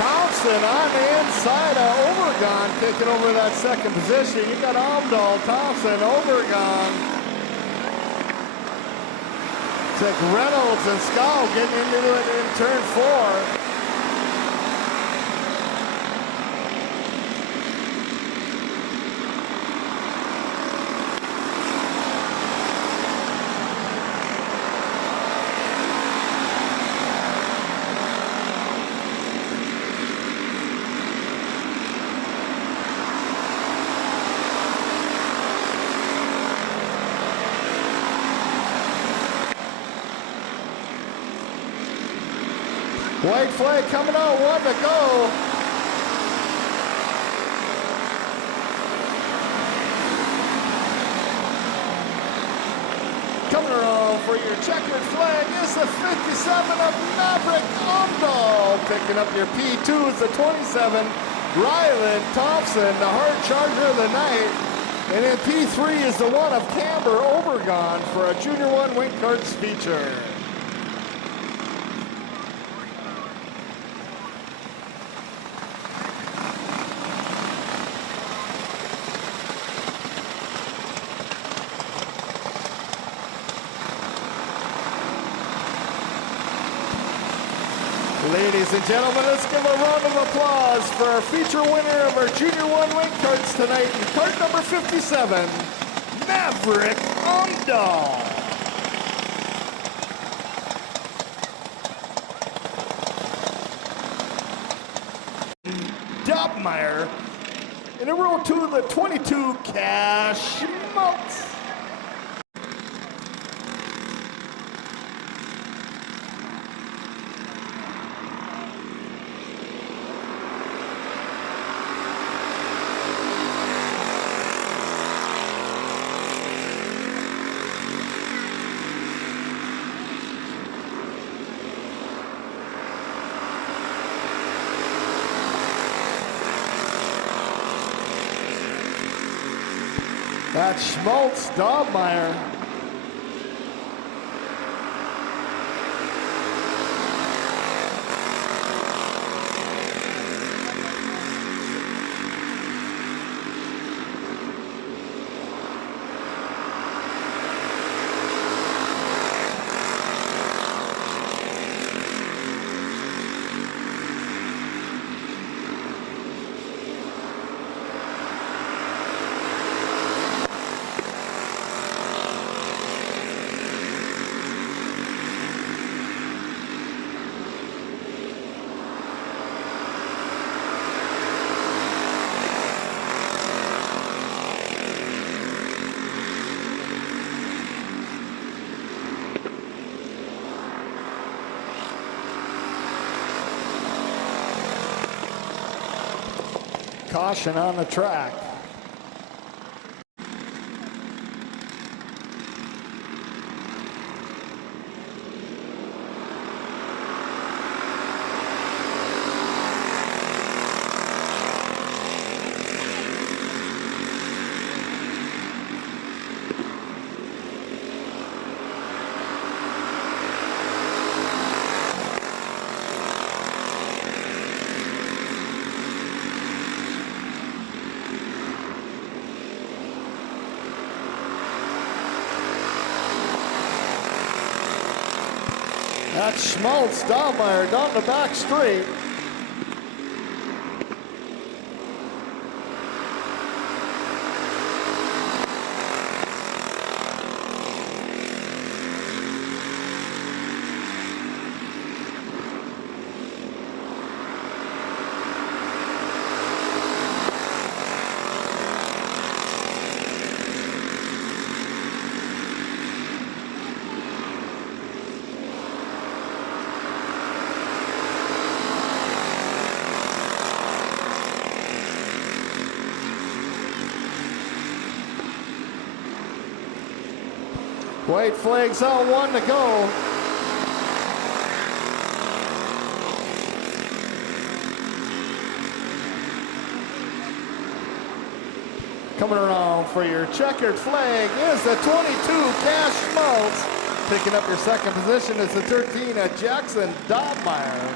Thompson on the inside of Overgon, taking over that second position. You got Amdahl, Thompson, Overgon. It's like Reynolds and Scow getting into it in turn 4. White flag coming out, 1 to go. Coming around for your checkered flag is the 57 of Maverick Amdahl. Picking up your P2 is the 27, Ryland Thompson, the hard charger of the night. And then P3 is the 1 of Camber Overgon for a Junior 1 Wing Karts feature. Ladies and gentlemen, let's give a round of applause for our feature winner of our Junior 1 Wing Karts tonight in kart number 57, Maverick Amdahl. Dobmeyer. And in row 2, the 22, Cash Schmaltz. That's Schmaltz, Dobmeyer. Caution on the track. That's Schmaltz, Dobmeyer down the back straight. White flag's out, 1 to go. Coming around for your checkered flag is the 22, Cash Schmaltz. Picking up your second position is the 13, Jackson Dobmeyer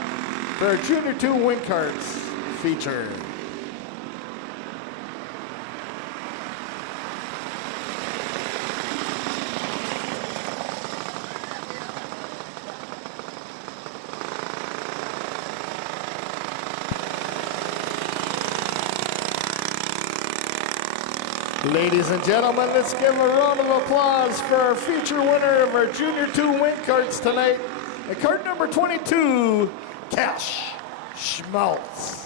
for a Junior 2 Wing Karts feature. Ladies and gentlemen, let's give a round of applause for our feature winner of our Junior 2 Wing Karts tonight, the kart number 22, Cash Schmaltz.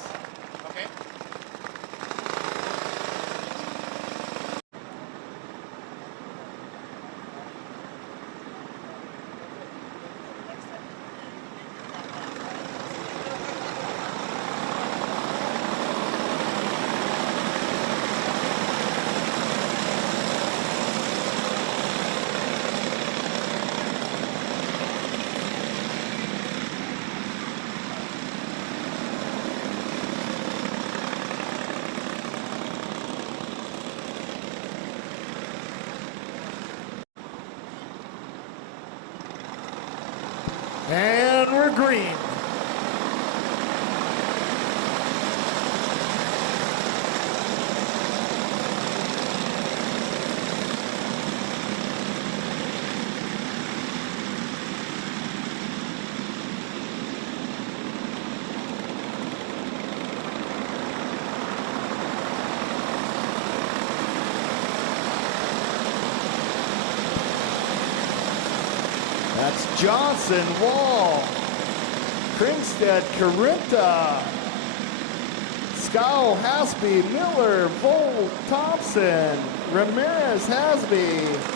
And we're green. That's Johnson, Wall, Kringstead, Carinta, Scow, Hasby, Miller, Volt, Thompson, Ramirez, Hasby.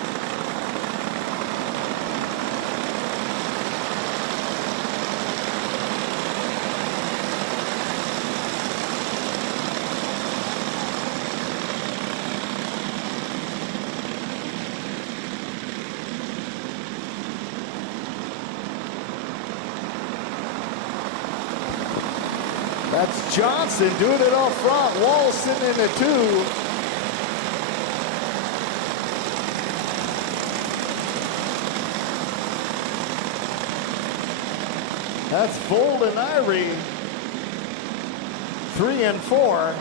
That's Johnson doing it up front. Wall sitting in the 2. That's Vold and Irie, 3 and 4.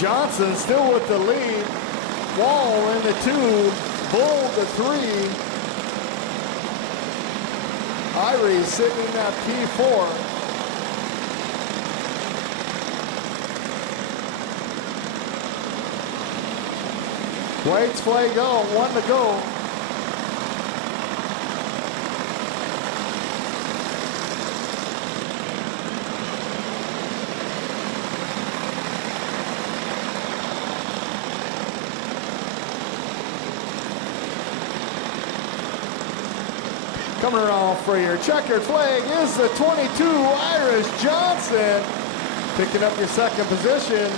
Johnson still with the lead. Wall in the 2, Bull the 3. Irie sitting in that P4. White's flag out, 1 to go. Coming around for your checkered flag is the 22, Irish Johnson. Picking up your second position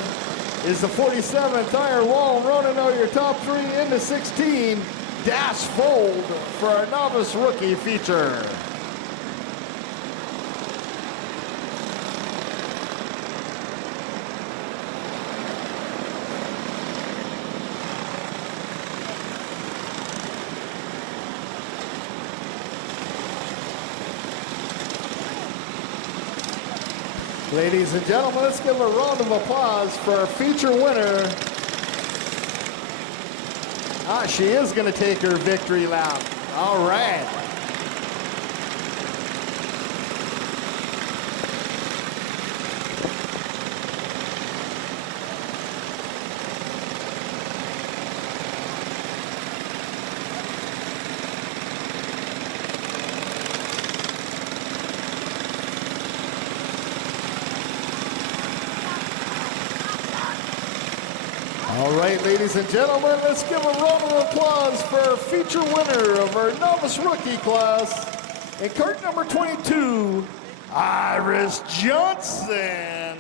is the 47th iron wall, running out your top three into 16. Dash fold for our novice rookie feature. Ladies and gentlemen, let's give a round of applause for our feature winner. She is going to take her victory lap. All right. All right, ladies and gentlemen, let's give a round of applause for our feature winner of our novice rookie class in cart number 22, Iris Johnson.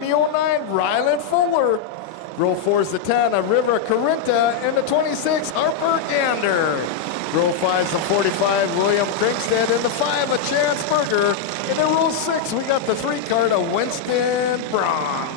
The 09, Ryland Fuller. Row 4 is the 10 of River Carinta, and the 26, Harper Gander. Row 5 is the 45, William Krinkstead, and the 5 of Chance Berger. And in row 6, we got the 3 card of Winston Bronze.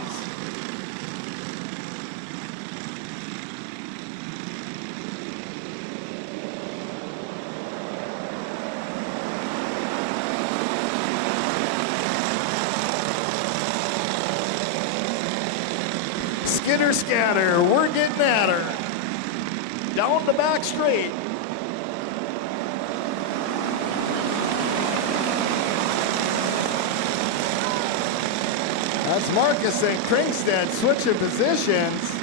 Skitter scatter, we're getting at her. Down the back straight. That's Marcus and Krinkstead switching positions.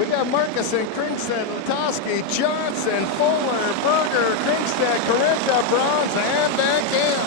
We got Marcus and Krinkstead, Latoski, Johnson, Fuller, Berger, Krinkstead, Carinta, Bronze, and back in.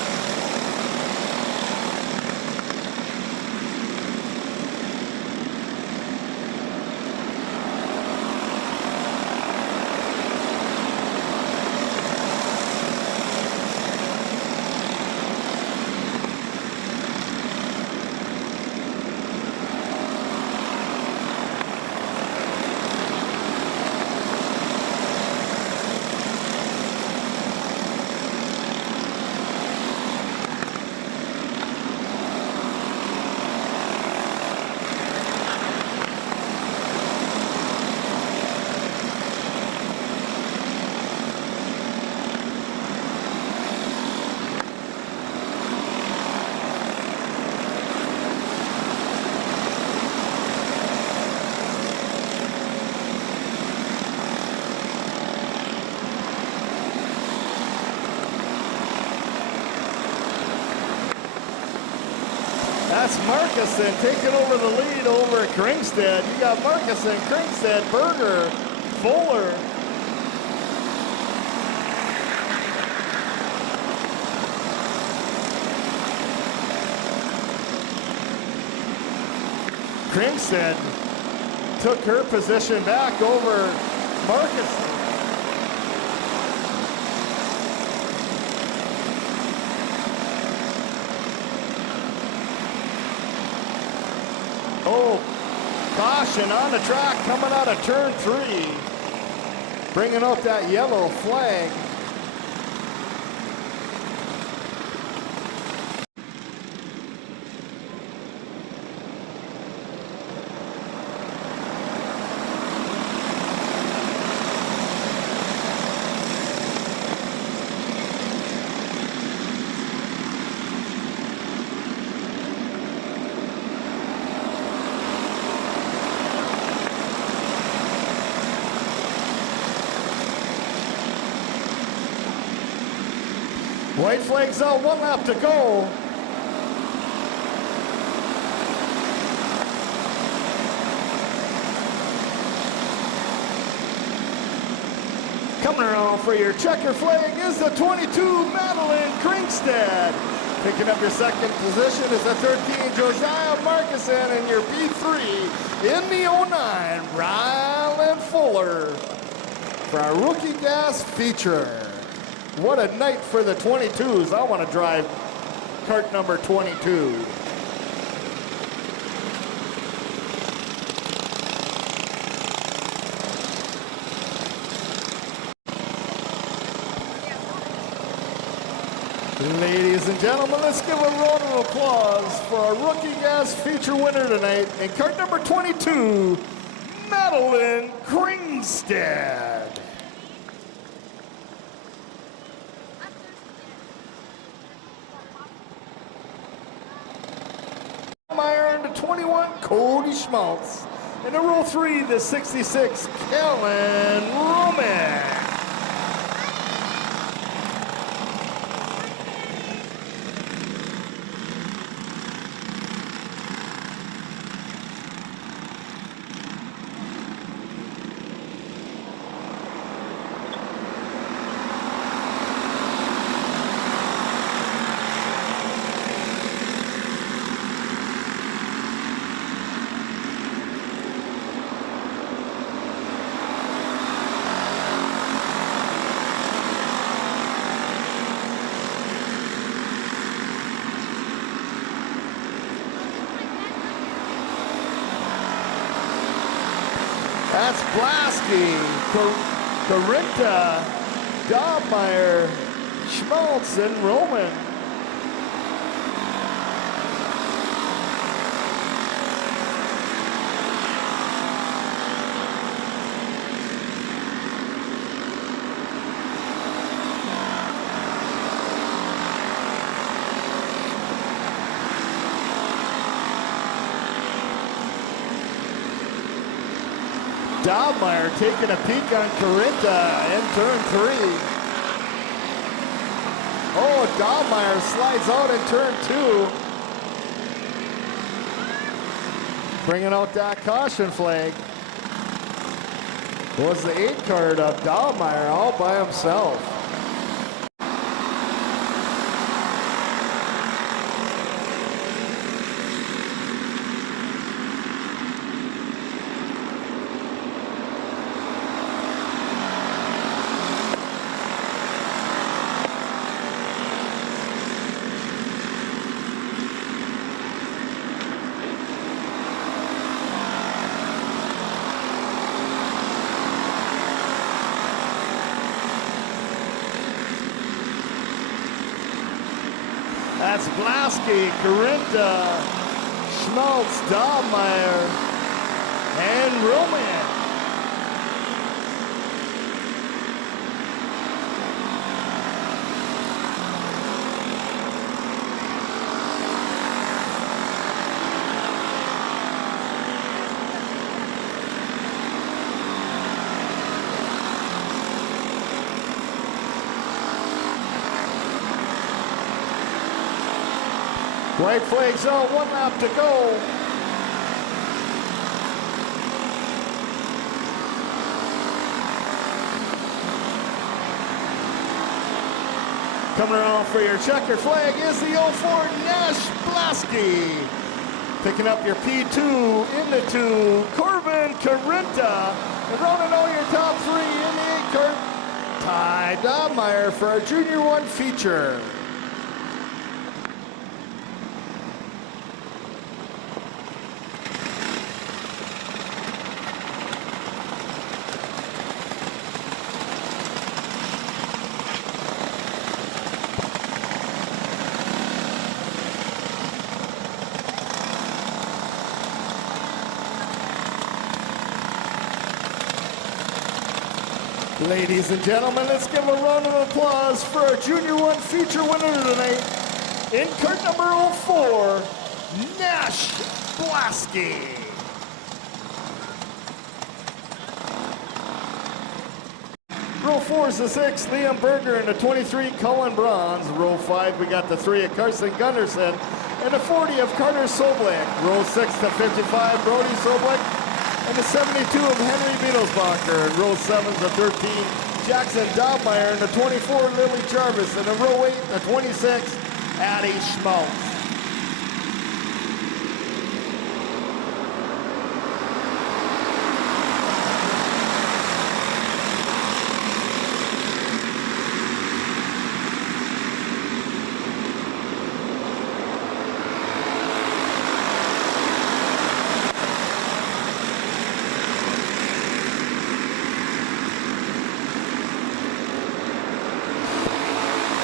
That's Marcuson taking over the lead over Krinkstead. You got Marcuson, Krinkstead, Berger, Fuller. Krinkstead took her position back over Marcuson. Oh, caution on the track coming out of turn 3. Bringing up that yellow flag. White flag's out, 1 lap to go. Coming around for your checker flag is the 22, Madeline Krinkstead. Picking up your second position is the 13, Josiah Markison, and your P3 in the 09, Rylan Fuller for our Rookie Gas feature. What a night for the 22s. I want to drive kart number 22. Ladies and gentlemen, let's give a round of applause for our Rookie Gas feature winner tonight in kart number 22, Madeline Kringstad. Meyer into 21, Cody Schmaltz. And in row 3, the 66, Kellen Roman. That's Blasky, Carinta, Dobmeyer, Schmaltz, and Roman. Dobmeyer taking a peek on Carinta in turn 3. Oh, Dobmeyer slides out in turn 2. Bringing out that caution flag. Was the 8 card of Dobmeyer all by himself. That's Blasky, Carinta, Schmaltz, Dobmeyer, and Roman. White flags out, 1 lap to go. Coming around for your checker flag is the 04 Nash Blasky. Picking up your P2 into 2, Corbin Carinta. And rounding out your top 3 in the 8 cart, Ty Dobmeyer for our Junior 1 feature. Ladies and gentlemen, let's give a round of applause for our Junior 1 feature winner tonight in kart number 04, Nash Blasky. Row 4 is the 6, Liam Berger, and the 23, Cullen Bronze. Row 5, we got the 3 of Carson Gunderson, and the 40 of Carter Soblik. Row 6 to 55, Brody Soblik, and the 72 of Henry Beetlesbacher. And row 7 to 13, Jackson Dobmeyer, and the 24, Lily Jarvis. And the row 8, the 26, Addie Schmaltz.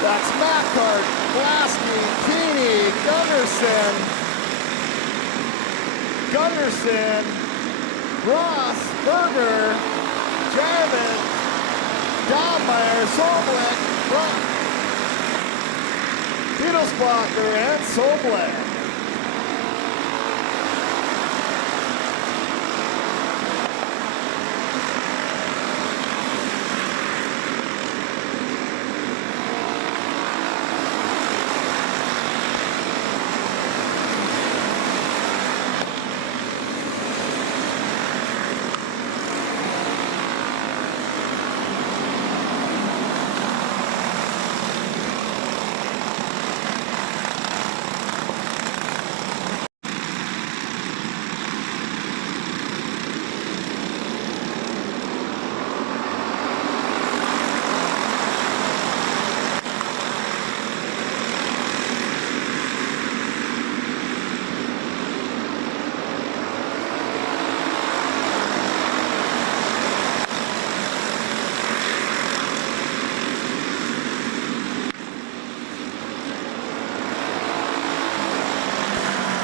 That's Macart, Blasky, Keeney, Gunderson, Ross, Berger, Jarvis, Dahlmeyer, Soblik, Beetlesbacher, and Soblik.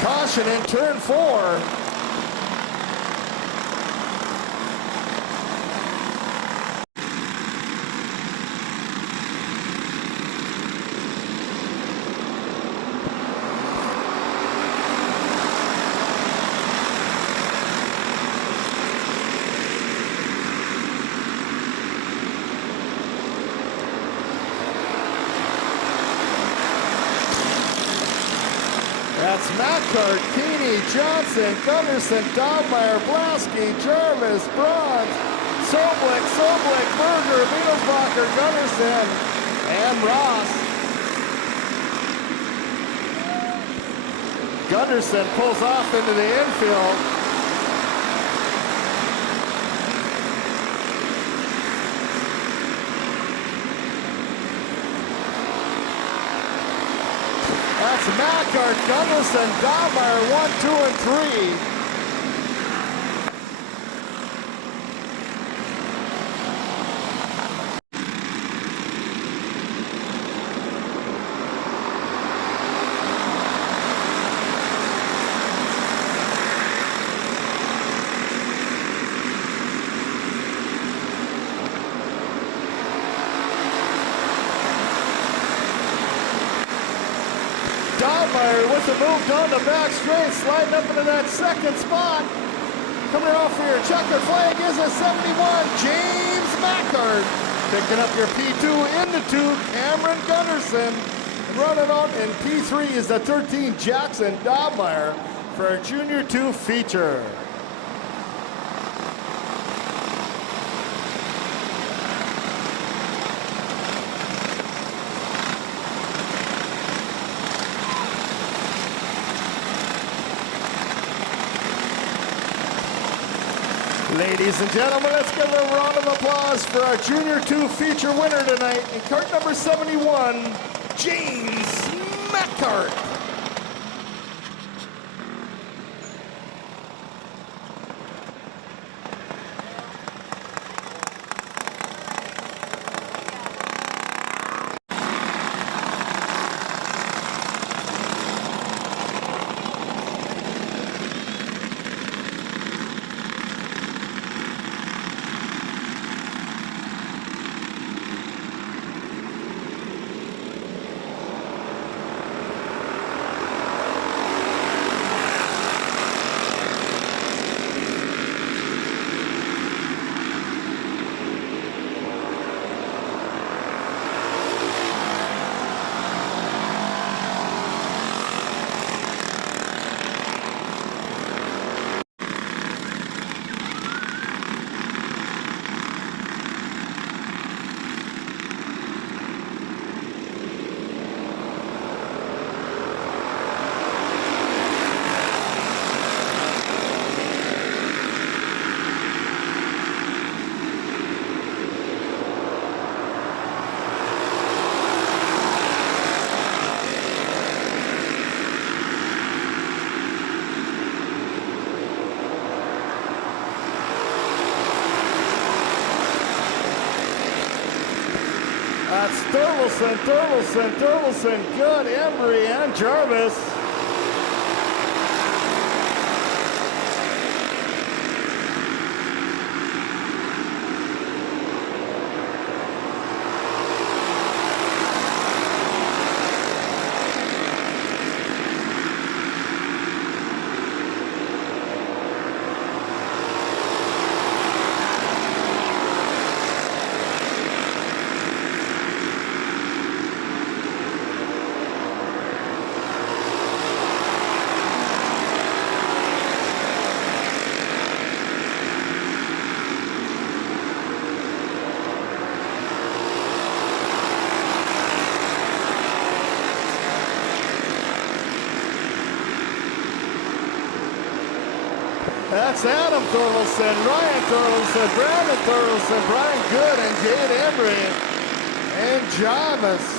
Caution in turn 4. That's Macart, Keeney, Johnson, Gunderson, Dahlmeyer, Blasky, Jarvis, Bronze, Soblik, Berger, Beetlesbacher, Gunderson, and Ross. Gunderson pulls off into the infield. That's Macart, Gunderson, Dahlmeyer, 1, 2, and 3. Dahlmeyer with the move down the back straight, sliding up into that second spot. Coming off for your checkered flag is a 71, James Macart. Picking up your P2 into 2, Cameron Gunderson. And running out in P3 is the 13, Jackson Dahlmeyer for our Junior 2 feature. Ladies and gentlemen, let's give a round of applause for our Junior 2 feature winner tonight in cart number 71, James Macart. That's Thurvelson, good, Embry and Jarvis. That's Adam Thurvelson, Ryan Thurvelson, Brandon Thurvelson, Brian Good, and Jade Embry, and Jarvis.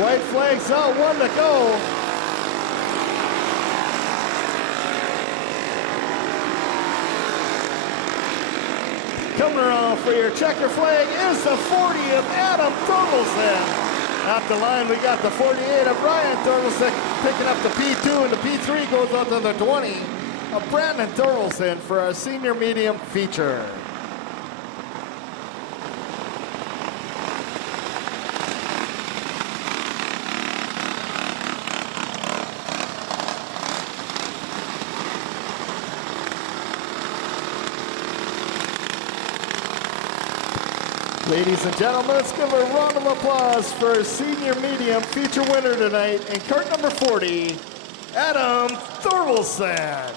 White flags out, 1 to go. Coming around for your checker flag is the 40 of Adam Thurvelson. At the line, we got the 48 of Ryan Thurvelson picking up the P2, and the P3 goes out to the 20 of Brandon Thurvelson for our senior medium feature. Ladies and gentlemen, let's give a round of applause for our senior medium feature winner tonight in cart number 40, Adam Thurvelson.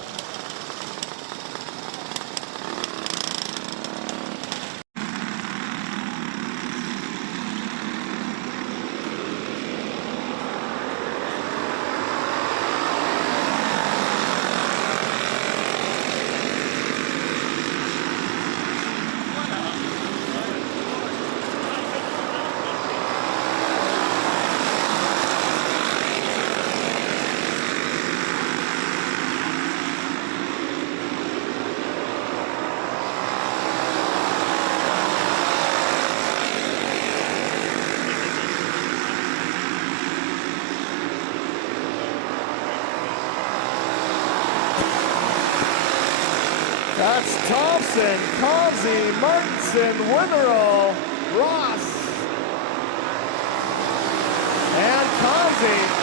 That's Thompson, Causey, Martinson, Witherall, Ross, and Causey.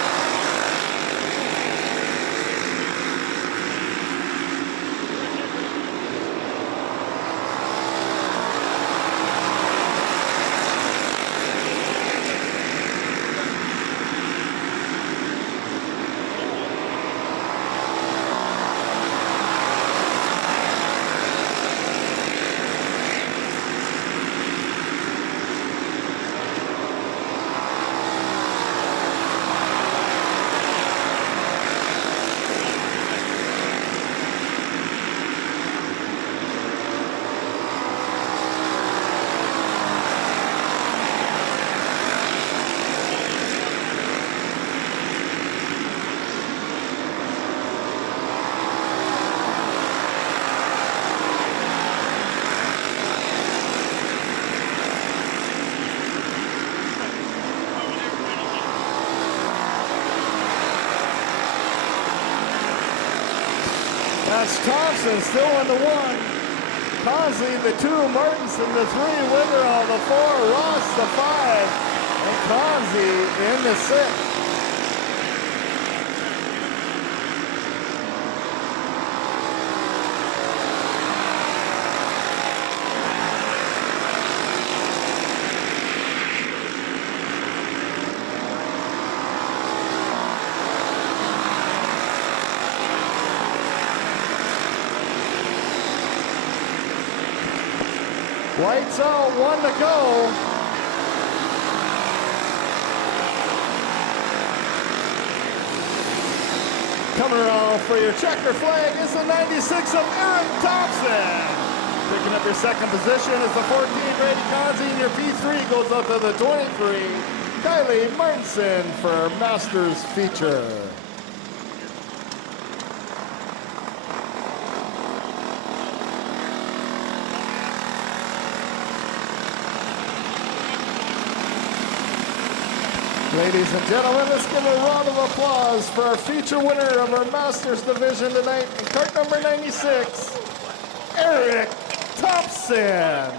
That's Thompson still in the 1. Causey the 2, Martinson the 3, Witherall the 4, Ross the 5, and Causey in the 6. Lights out, 1 to go. Coming around for your checker flag is the 96 of Aaron Thompson. Picking up your second position is the 14 Brady Conzi, and your P3 goes up to the 23, Kylie Martinson for Masters feature. Ladies and gentlemen, let's give a round of applause for our feature winner of our Masters division tonight in cart number 96, Eric Thompson.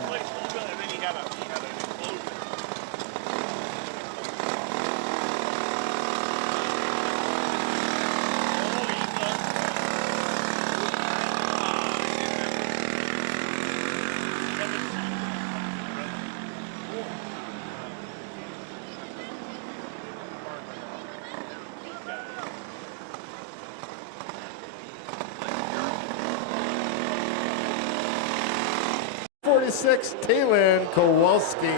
46, Taylin Kowalski.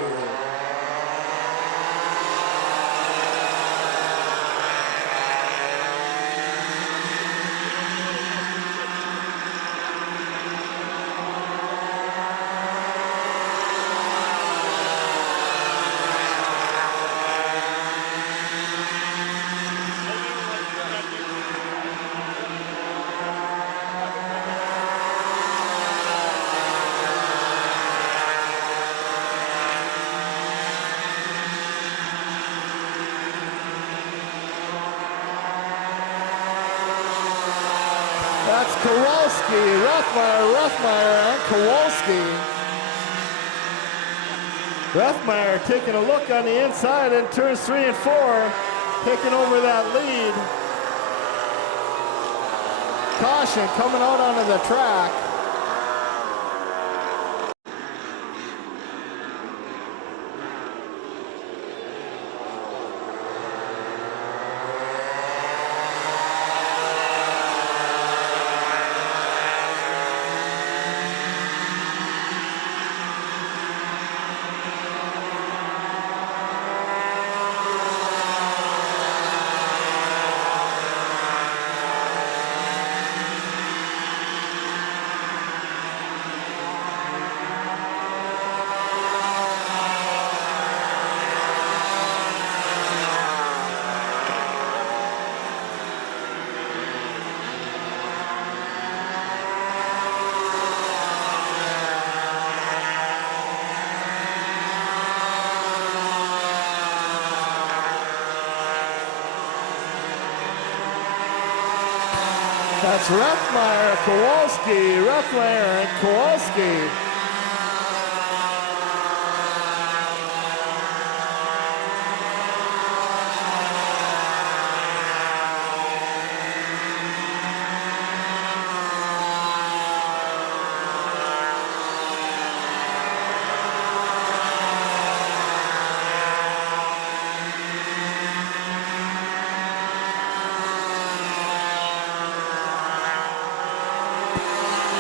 That's Kowalski, Rothmeyer, and Kowalski. Rothmeyer taking a look on the inside in turns 3 and 4, taking over that lead. Caution coming out onto the track. That's Rothmeyer, Kowalski, Rothmeyer, and Kowalski.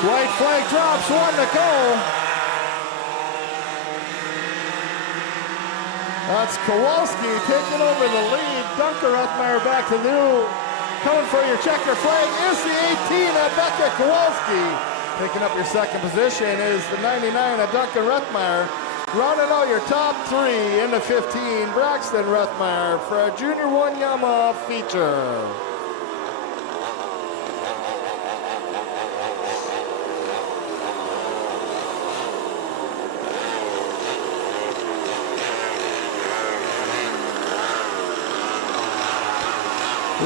White flag drops, 1 to go. That's Kowalski taking over the lead. Duncan Rothmeyer back to new. Coming for your checker flag is the 18 of Becca Kowalski. Picking up your second position is the 99 of Duncan Rothmeyer. Rounding out your top 3 in the 15, Braxton Rothmeyer for a Junior 1 Yamaha feature.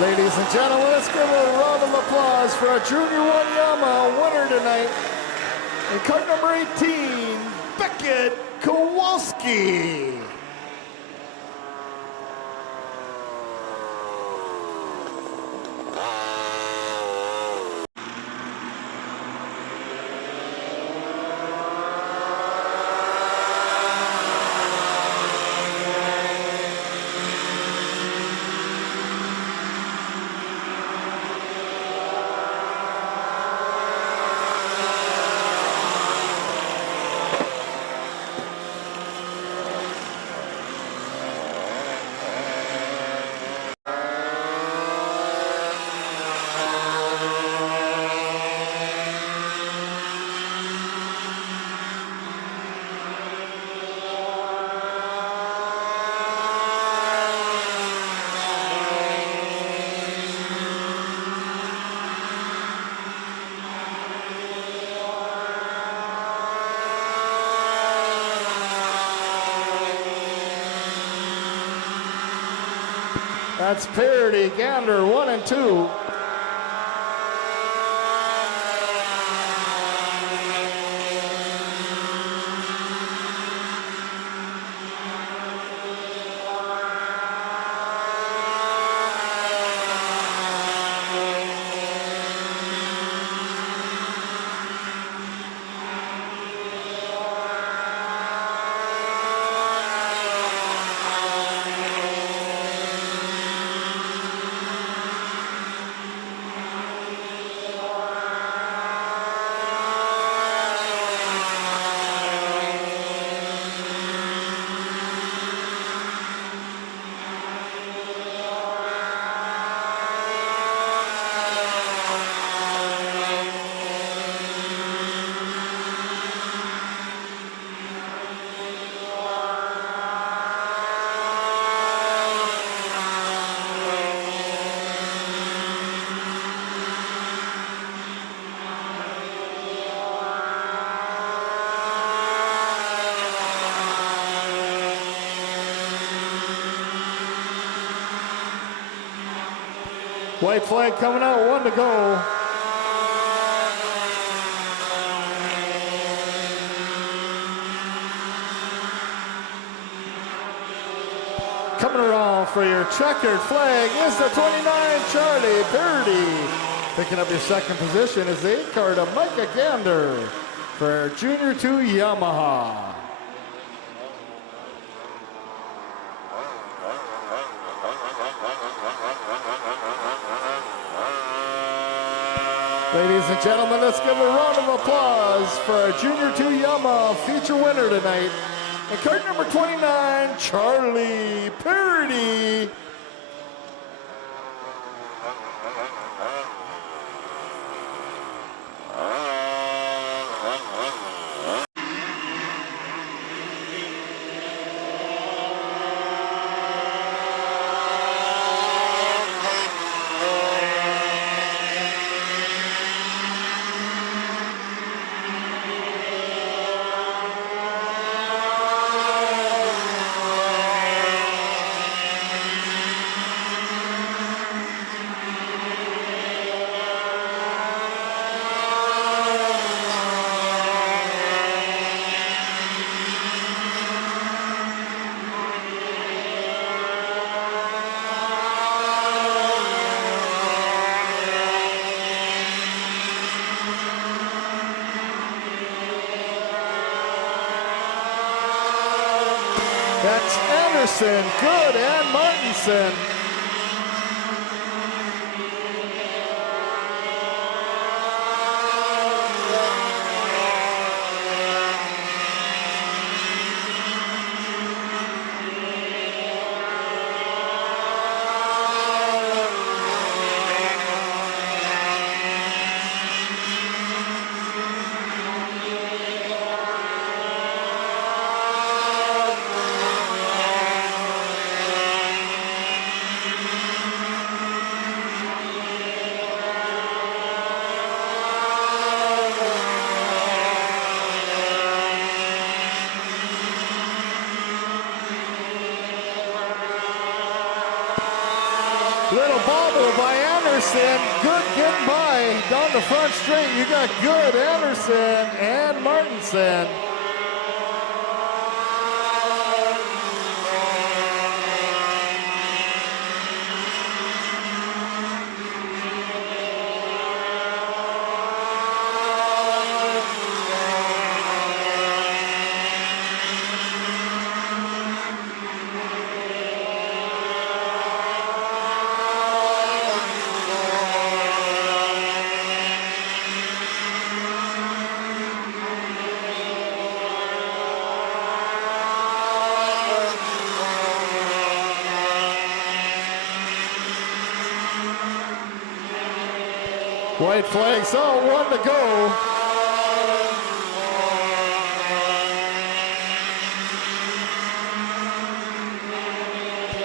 Ladies and gentlemen, let's give a round of applause for our Junior 1 Yamaha winner tonight. In cart number 18, Beckett Kowalski. That's Parody, Gander, 1 and 2. White flag coming out, 1 to go. Coming around for your checkered flag is the 29 Charlie Parody. Picking up your second position is the 8 car to Micah Gander for Junior 2 Yamaha. Ladies and gentlemen, let's give a round of applause for our Junior 2 Yamaha feature winner tonight. And card number 29, Charlie Parody. That's Anderson, Good, and Martinson. Little bobble by Anderson. Good getting by down the front straight. You got Good, Anderson, and Martinson. White flags out, 1 to go.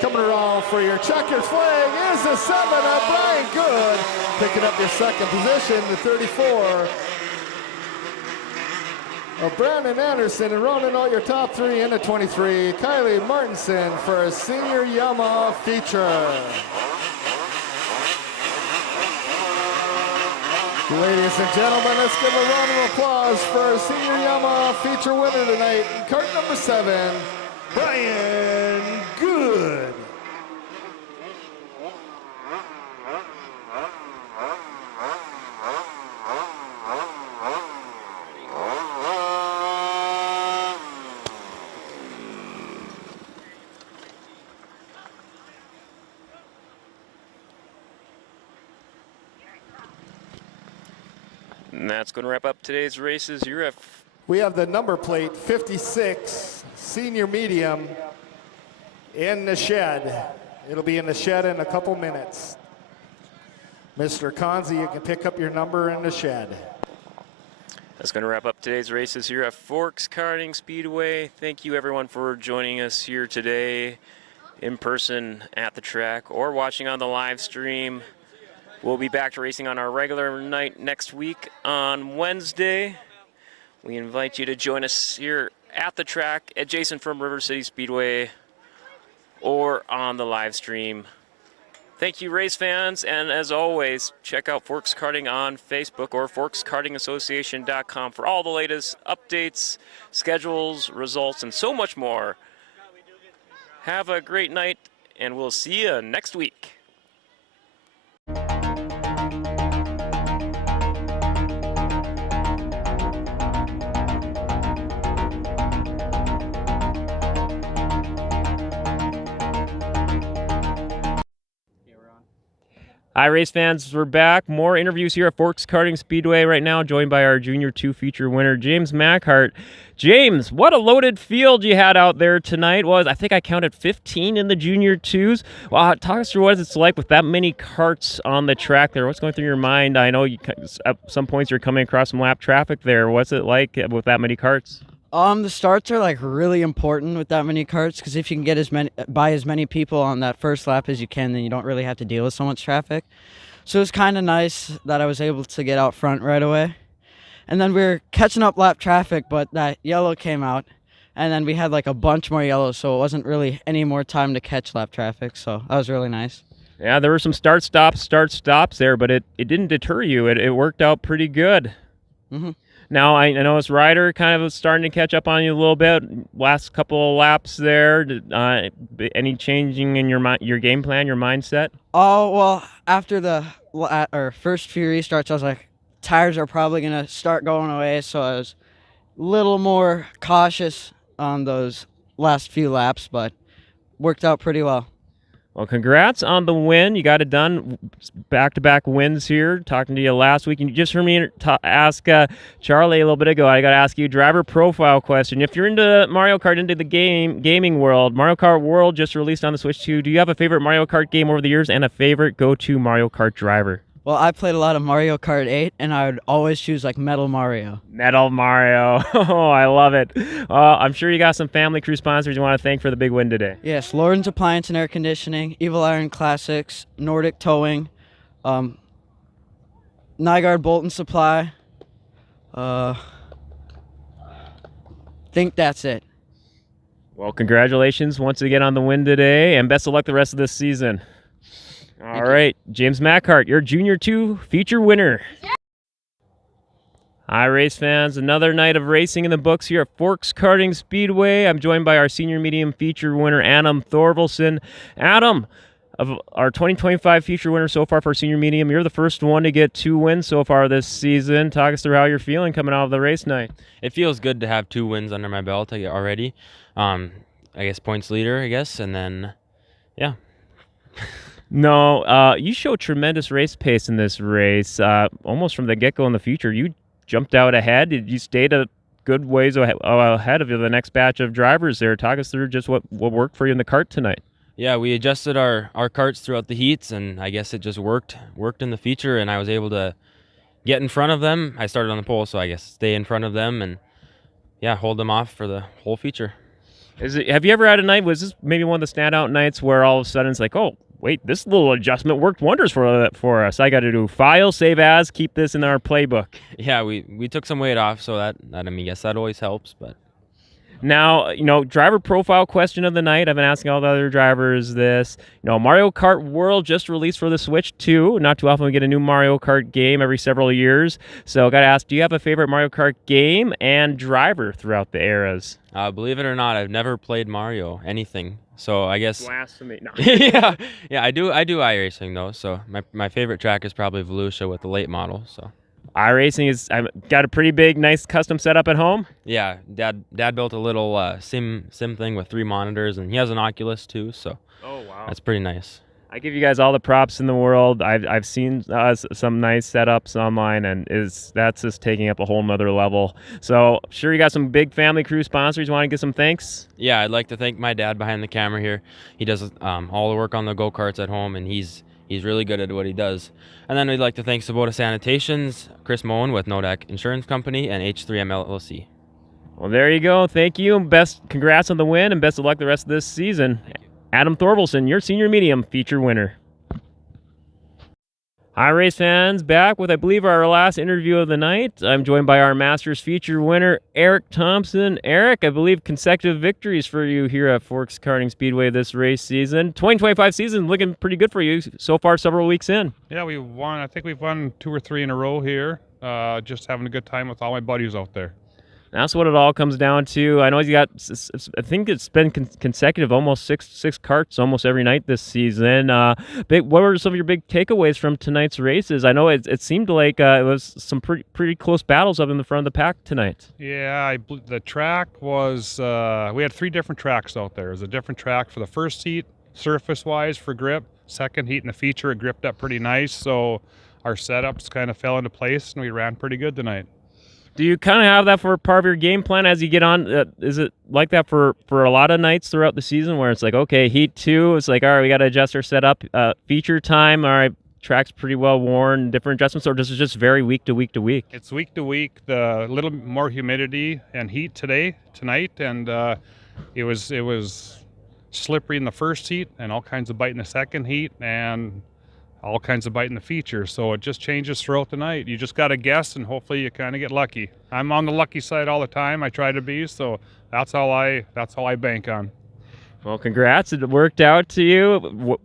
Coming around for your checkered flag is the 7 of Brian Good. Picking up your second position, the 34. Brandon Anderson, and rounding out your top 3 into 23, Kylie Martinson for a senior Yamaha feature. Ladies and gentlemen, let's give a round of applause for our senior Yamaha feature winner tonight, cart number 7, Brian Good. And that's going to wrap up today's races. We have the number plate 56, senior medium, in the shed. It'll be in the shed in a couple minutes. Mr. Konzi, you can pick up your number in the shed. That's going to wrap up today's races here at Forks Karting Speedway. Thank you everyone for joining us here today in person at the track or watching on the live stream. We'll be back to racing on our regular night next week on Wednesday. We invite you to join us here at the track adjacent from River City Speedway or on the live stream. Thank you, race fans, and as always, check out Forks Karting on Facebook or forkskartingassociation.com for all the latest updates, schedules, results, and so much more. Have a great night, and we'll see you next week. Hi, race fans. We're back. More interviews here at Forks Karting Speedway right now, joined by our Junior 2 feature winner, James Mackhart. James, what a loaded field you had out there tonight. I think I counted 15 in the Junior 2s. Well, talk us through what it's like with that many karts on the track there. What's going through your mind? I know at some points you're coming across some lap traffic there. What's it like with that many karts? The starts are like really important with that many karts because if you can get as many people on that first lap as you can, then you don't really have to deal with so much traffic. So it was kind of nice that I was able to get out front right away. And then we were catching up lap traffic, but that yellow came out, and then we had like a bunch more yellows, so it wasn't really any more time to catch lap traffic. So that was really nice. Yeah, there were some start stops there, but it didn't deter you. It worked out pretty good. Mm-hmm. Now, I know as Ryder kind of starting to catch up on you a little bit. Last couple of laps there, any changing in your game plan, your mindset? Oh, well, after the first few restarts, I was like, tires are probably going to start going away, so I was a little more cautious on those last few laps, but worked out pretty well. Well, congrats on the win. You got it done. Back-to-back wins here. Talking to you last week, and you just heard me ask Charlie a little bit ago. I got to ask you a driver profile question. If you're into Mario Kart, into the gaming world, Mario Kart World just released on the Switch 2. Do you have a favorite Mario Kart game over the years and a favorite go-to Mario Kart driver? Well, I played a lot of Mario Kart 8, and I would always choose, like, Metal Mario. Metal Mario. Oh, I love it. I'm sure you got some family crew sponsors you want to thank for the big win today. Yes, Lauren's Appliance and Air Conditioning, Evil Iron Classics, Nordic Towing, Nygaard Bolt and Supply. Think that's it. Well, congratulations once again on the win today, and best of luck the rest of this season. All right, James Mackhart, your Junior 2 feature winner. Yeah. Hi, race fans. Another night of racing in the books here at Forks Karting Speedway. I'm joined by our senior medium feature winner, Adam Thorvaldsen. Adam, of our 2025 feature winner so far for senior medium, you're the first one to get 2 wins so far this season. Talk us through how you're feeling coming out of the race night. It feels good to have 2 wins under my belt already. I guess points leader, and then, yeah. No, you showed tremendous race pace in this race. Almost from the get-go in the feature, you jumped out ahead. You stayed a good ways ahead of the next batch of drivers there. Talk us through just what worked for you in the kart tonight. Yeah, we adjusted our karts throughout the heats, and I guess it just worked in the feature, and I was able to get in front of them. I started on the pole, so I guess stay in front of them and, yeah, hold them off for the whole feature. Have you ever had a night, was this maybe one of the standout nights where all of a sudden it's like, oh, wait, this little adjustment worked wonders for us. I got to do file, save as, keep this in our playbook. Yeah, we took some weight off, so that I mean, guess that always helps. But Now, driver profile question of the night. I've been asking all the other drivers this. Mario Kart World just released for the Switch 2. Not too often we get a new Mario Kart game every several years. So I got to ask, do you have a favorite Mario Kart game and driver throughout the eras? believe it or not, I've never played Mario anything. So I guess Blasphemy. No. yeah, I do iRacing though. So my favorite track is probably Volusia with the late model. So iRacing is, I've got a pretty big, nice custom setup at home. yeah, Dad built a little sim thing with 3 monitors, and he has an Oculus too. So Oh, wow. that's pretty nice. I give you guys all the props in the world. I've seen some nice setups online, and that's just taking up a whole nother level. So sure, you got some big family crew sponsors. You want to give some thanks? Yeah, I'd like to thank my dad behind the camera here. He does all the work on the go-karts at home, and he's really good at what he does. And then we'd like to thank Sabota Sanitations, Chris Moen with Nodak Insurance Company, and H3M LLC. Well, there you go. Thank you. Congrats on the win, and best of luck the rest of this season. Adam Thorvaldson, your senior medium feature winner. Hi, race fans, back with, I believe, our last interview of the night. I'm joined by our Masters feature winner, Eric Thompson. Eric, I believe consecutive victories for you here at Forks Karting Speedway this race season. 2025 season looking pretty good for you so far, several weeks in. Yeah, we won. I think we've won 2 or 3 in a row here. Just having a good time with all my buddies out there. That's what it all comes down to. I know you got, I think it's been consecutive, almost six carts almost every night this season. What were some of your big takeaways from tonight's races? I know it seemed like it was some pretty close battles up in the front of the pack tonight. Yeah, the track was, we had 3 different tracks out there. It was a different track for the first heat, surface-wise for grip. Second heat in the feature, it gripped up pretty nice. So our setups kind of fell into place, and we ran pretty good tonight. Do you kind of have that for part of your game plan as you get on? Is it like that for a lot of nights throughout the season where it's like, okay, heat 2, it's like, all right, we got to adjust our setup. Feature time, all right, track's pretty well worn, different adjustments, or does it just vary week to week to week? It's week to week. The little more humidity and heat tonight, and it was slippery in the first heat and all kinds of bite in the second heat, and all kinds of bite in the feature, so it just changes throughout the night. You just got to guess, and hopefully you kind of get lucky. I'm on the lucky side all the time. I try to be, so that's all I bank on. Well, congrats. It worked out to you.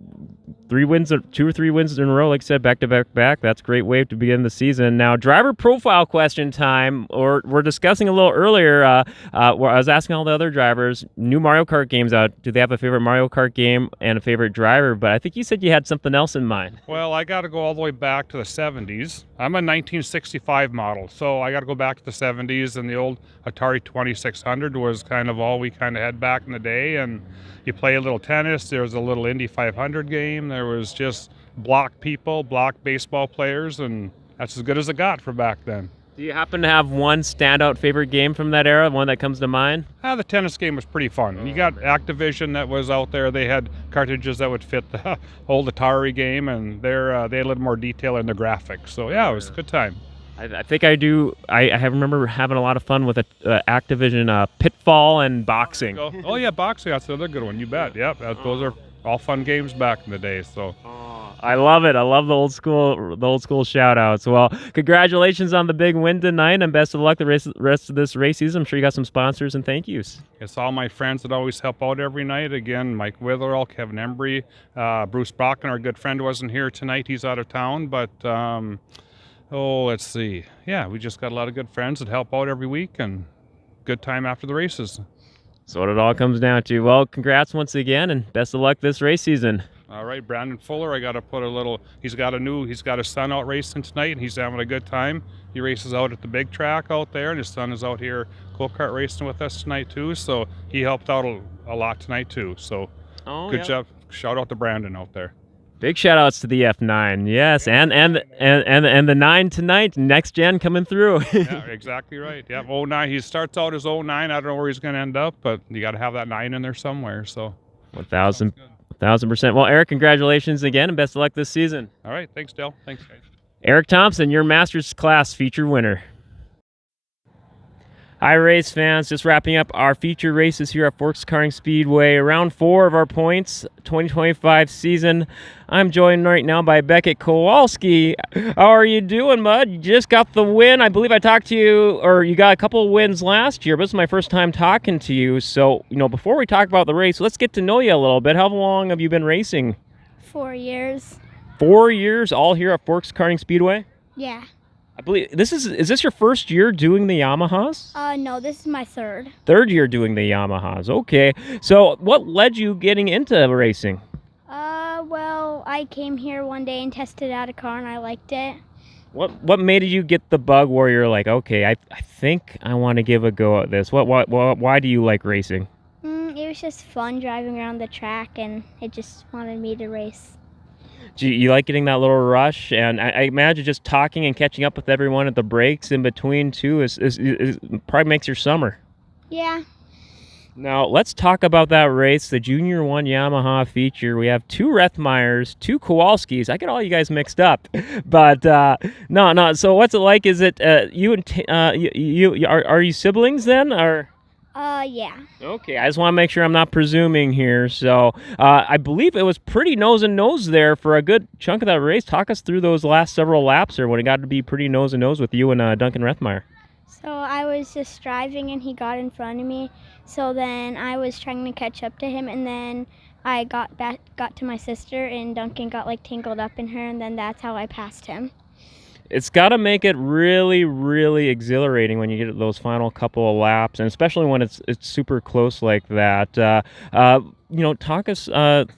2 or 3 wins in a row, like I said, back to back. That's a great way to begin the season. Now, driver profile question time. Or we're discussing a little earlier. Where I was asking all the other drivers, new Mario Kart games out. Do they have a favorite Mario Kart game and a favorite driver? But I think you said you had something else in mind. Well, I got to go all the way back to the 70s. I'm a 1965 model, so I got to go back to the 70s. And the old Atari 2600 was kind of all we kind of had back in the day. And you play a little tennis. There was a little Indy 500 game. There was just block baseball players, and that's as good as it got for back then. Do you happen to have one standout favorite game from that era, one that comes to mind? The tennis game was pretty fun. You got Activision that was out there. They had cartridges that would fit the old Atari game, and they had a little more detail in the graphics. So yeah, it was a good time. I think I do. I remember having a lot of fun with Activision Pitfall and boxing. Oh yeah, boxing. That's another good one. You bet. Yep, those are all fun games back in the day. So. I love it. I love the old school shout outs. Well, congratulations on the big win tonight, and best of luck the rest of this race season. I'm sure you got some sponsors and thank yous. It's all my friends that always help out every night. Again, Mike Witherall, Kevin Embry, Bruce Brocken, our good friend, wasn't here tonight. He's out of town, but let's see. Yeah, we just got a lot of good friends that help out every week, and good time after the races. So what it all comes down to. Well, congrats once again, and best of luck this race season. All right, Brandon Fuller, I got to put he's got his son out racing tonight, and he's having a good time. He races out at the big track out there, and his son is out here go-kart racing with us tonight too, so he helped out a lot tonight too. So good job. Shout out to Brandon out there. Big shout outs to the F9, yes, and the 9 tonight, next gen coming through. Yeah, exactly right. Yeah, 09. He starts out as 09. I don't know where he's going to end up, but you got to have that 9 in there somewhere. So 1,000%. Well, Eric, congratulations again, and best of luck this season. All right, thanks, Dale. Thanks, guys. Eric Thompson, your Masters class feature winner. Hi, race fans. Just wrapping up our feature races here at Forks Karting Speedway. Round 4 of our points 2025 season. I'm joined right now by Beckett Kowalski. How are you doing, bud? You just got the win. I believe I talked to you, or you got a couple of wins last year, but this is my first time talking to you. So, before we talk about the race, let's get to know you a little bit. How long have you been racing? 4 years. 4 years, all here at Forks Karting Speedway? Yeah. I believe is this your first year doing the Yamahas? No, this is my third. Third year doing the Yamahas. Okay. So what led you getting into racing? Well, I came here one day and tested out a car and I liked it. What made you get the bug where you're like, okay, I think I want to give a go at this? Why do you like racing? It was just fun driving around the track and it just wanted me to race. Do you like getting that little rush? And I imagine just talking and catching up with everyone at the breaks in between too is probably makes your summer. Yeah. Now, let's talk about that race, the Junior 1 Yamaha feature. We have 2 Rethmeyers, 2 Kowalskis. I get all you guys mixed up. But, no. So what's it like? Is it are you siblings then? Or? Yeah. Okay, I just want to make sure I'm not presuming here. So I believe it was pretty nose and nose there for a good chunk of that race. Talk us through those last several laps, or when it got to be pretty nose and nose with you and Duncan Rethmeyer. So I was just driving and he got in front of me. So then I was trying to catch up to him and then I got to my sister and Duncan got tangled up in her and then that's how I passed him. It's got to make it really, really exhilarating when you get those final couple of laps, and especially when it's super close like that. Talk us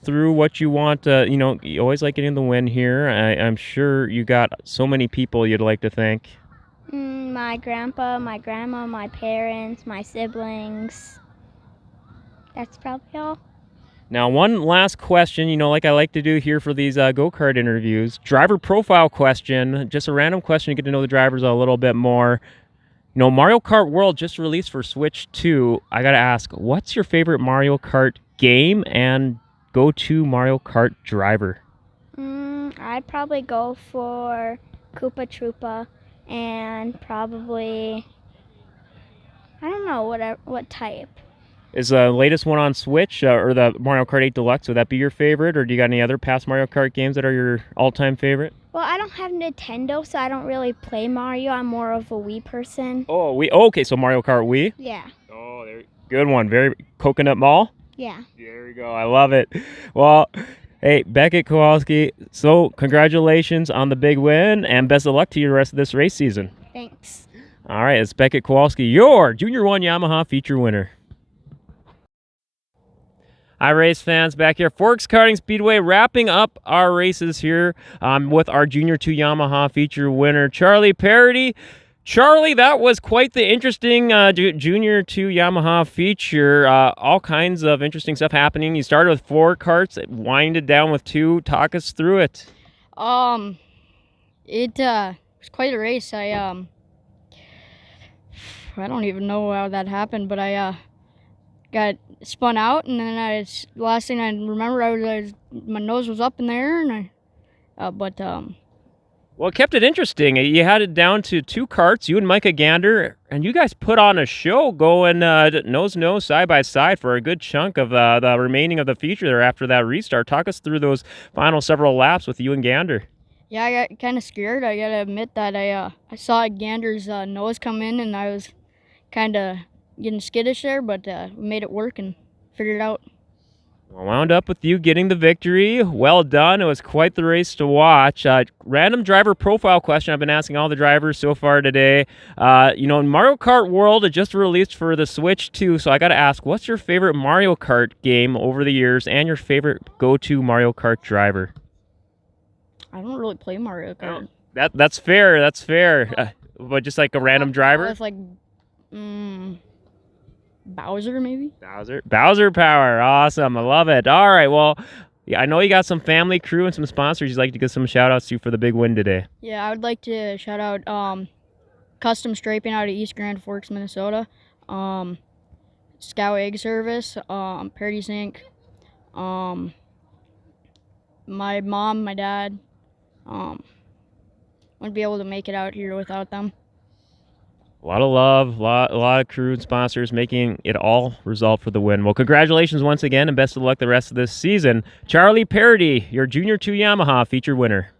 through what you want. You always like getting the win here. I'm sure you got so many people you'd like to thank. My grandpa, my grandma, my parents, my siblings. That's probably all. Now, one last question, like I like to do here for these go-kart interviews. Driver profile question, just a random question to get to know the drivers a little bit more. Mario Kart World just released for Switch 2. I got to ask, what's your favorite Mario Kart game and go-to Mario Kart driver? I'd probably go for Koopa Troopa and probably, I don't know what type. Is the latest one on Switch or the Mario Kart 8 Deluxe, would that be your favorite? Or do you got any other past Mario Kart games that are your all-time favorite? Well, I don't have Nintendo, so I don't really play Mario. I'm more of a Wii person. Oh, okay, so Mario Kart Wii? Yeah. Oh, good one. Very Coconut Mall? Yeah. There we go. I love it. Well, hey, Beckett Kowalski, so congratulations on the big win, and best of luck to you the rest of this race season. Thanks. All right, it's Beckett Kowalski, your Junior 1 Yamaha feature winner. Hi, race fans, back here, Forks Karting Speedway, wrapping up our races here with our Junior 2 Yamaha feature winner, Charlie Parody. Charlie, that was quite the interesting Junior 2 Yamaha feature. All kinds of interesting stuff happening. You started with 4 karts, it winded down with 2. Talk us through it. It was quite a race. I don't even know how that happened, but I got spun out, and then last thing I remember, my nose was up in the air, and Well, it kept it interesting. You had it down to 2 karts, you and Micah Gander, and you guys put on a show going nose to nose, side by side for a good chunk of the remaining of the feature there after that restart. Talk us through those final several laps with you and Gander. Yeah, I got kind of scared. I gotta admit that I saw Gander's nose come in, and I was kind of getting skittish there, but we made it work and figured it out. Well, wound up with you getting the victory. Well done. It was quite the race to watch. Random driver profile question I've been asking all the drivers so far today. Mario Kart World, it just released for the Switch 2, so I got to ask, what's your favorite Mario Kart game over the years and your favorite go-to Mario Kart driver? I don't really play Mario Kart. That's fair. That's fair. But just like a random driver? It's like, Bowser, maybe? Bowser Power. Awesome. I love it. All right. Well, yeah, I know you got some family, crew, and some sponsors you'd like to give some shout-outs to for the big win today. Yeah, I would like to shout out Custom Striping out of East Grand Forks, Minnesota, Scout Egg Service, Paradise Inc., my mom, my dad. Wouldn't be able to make it out here without them. A lot of love, a lot of crew and sponsors making it all result for the win. Well, congratulations once again, and best of luck the rest of this season. Charlie Parody, your Junior 2 Yamaha feature winner.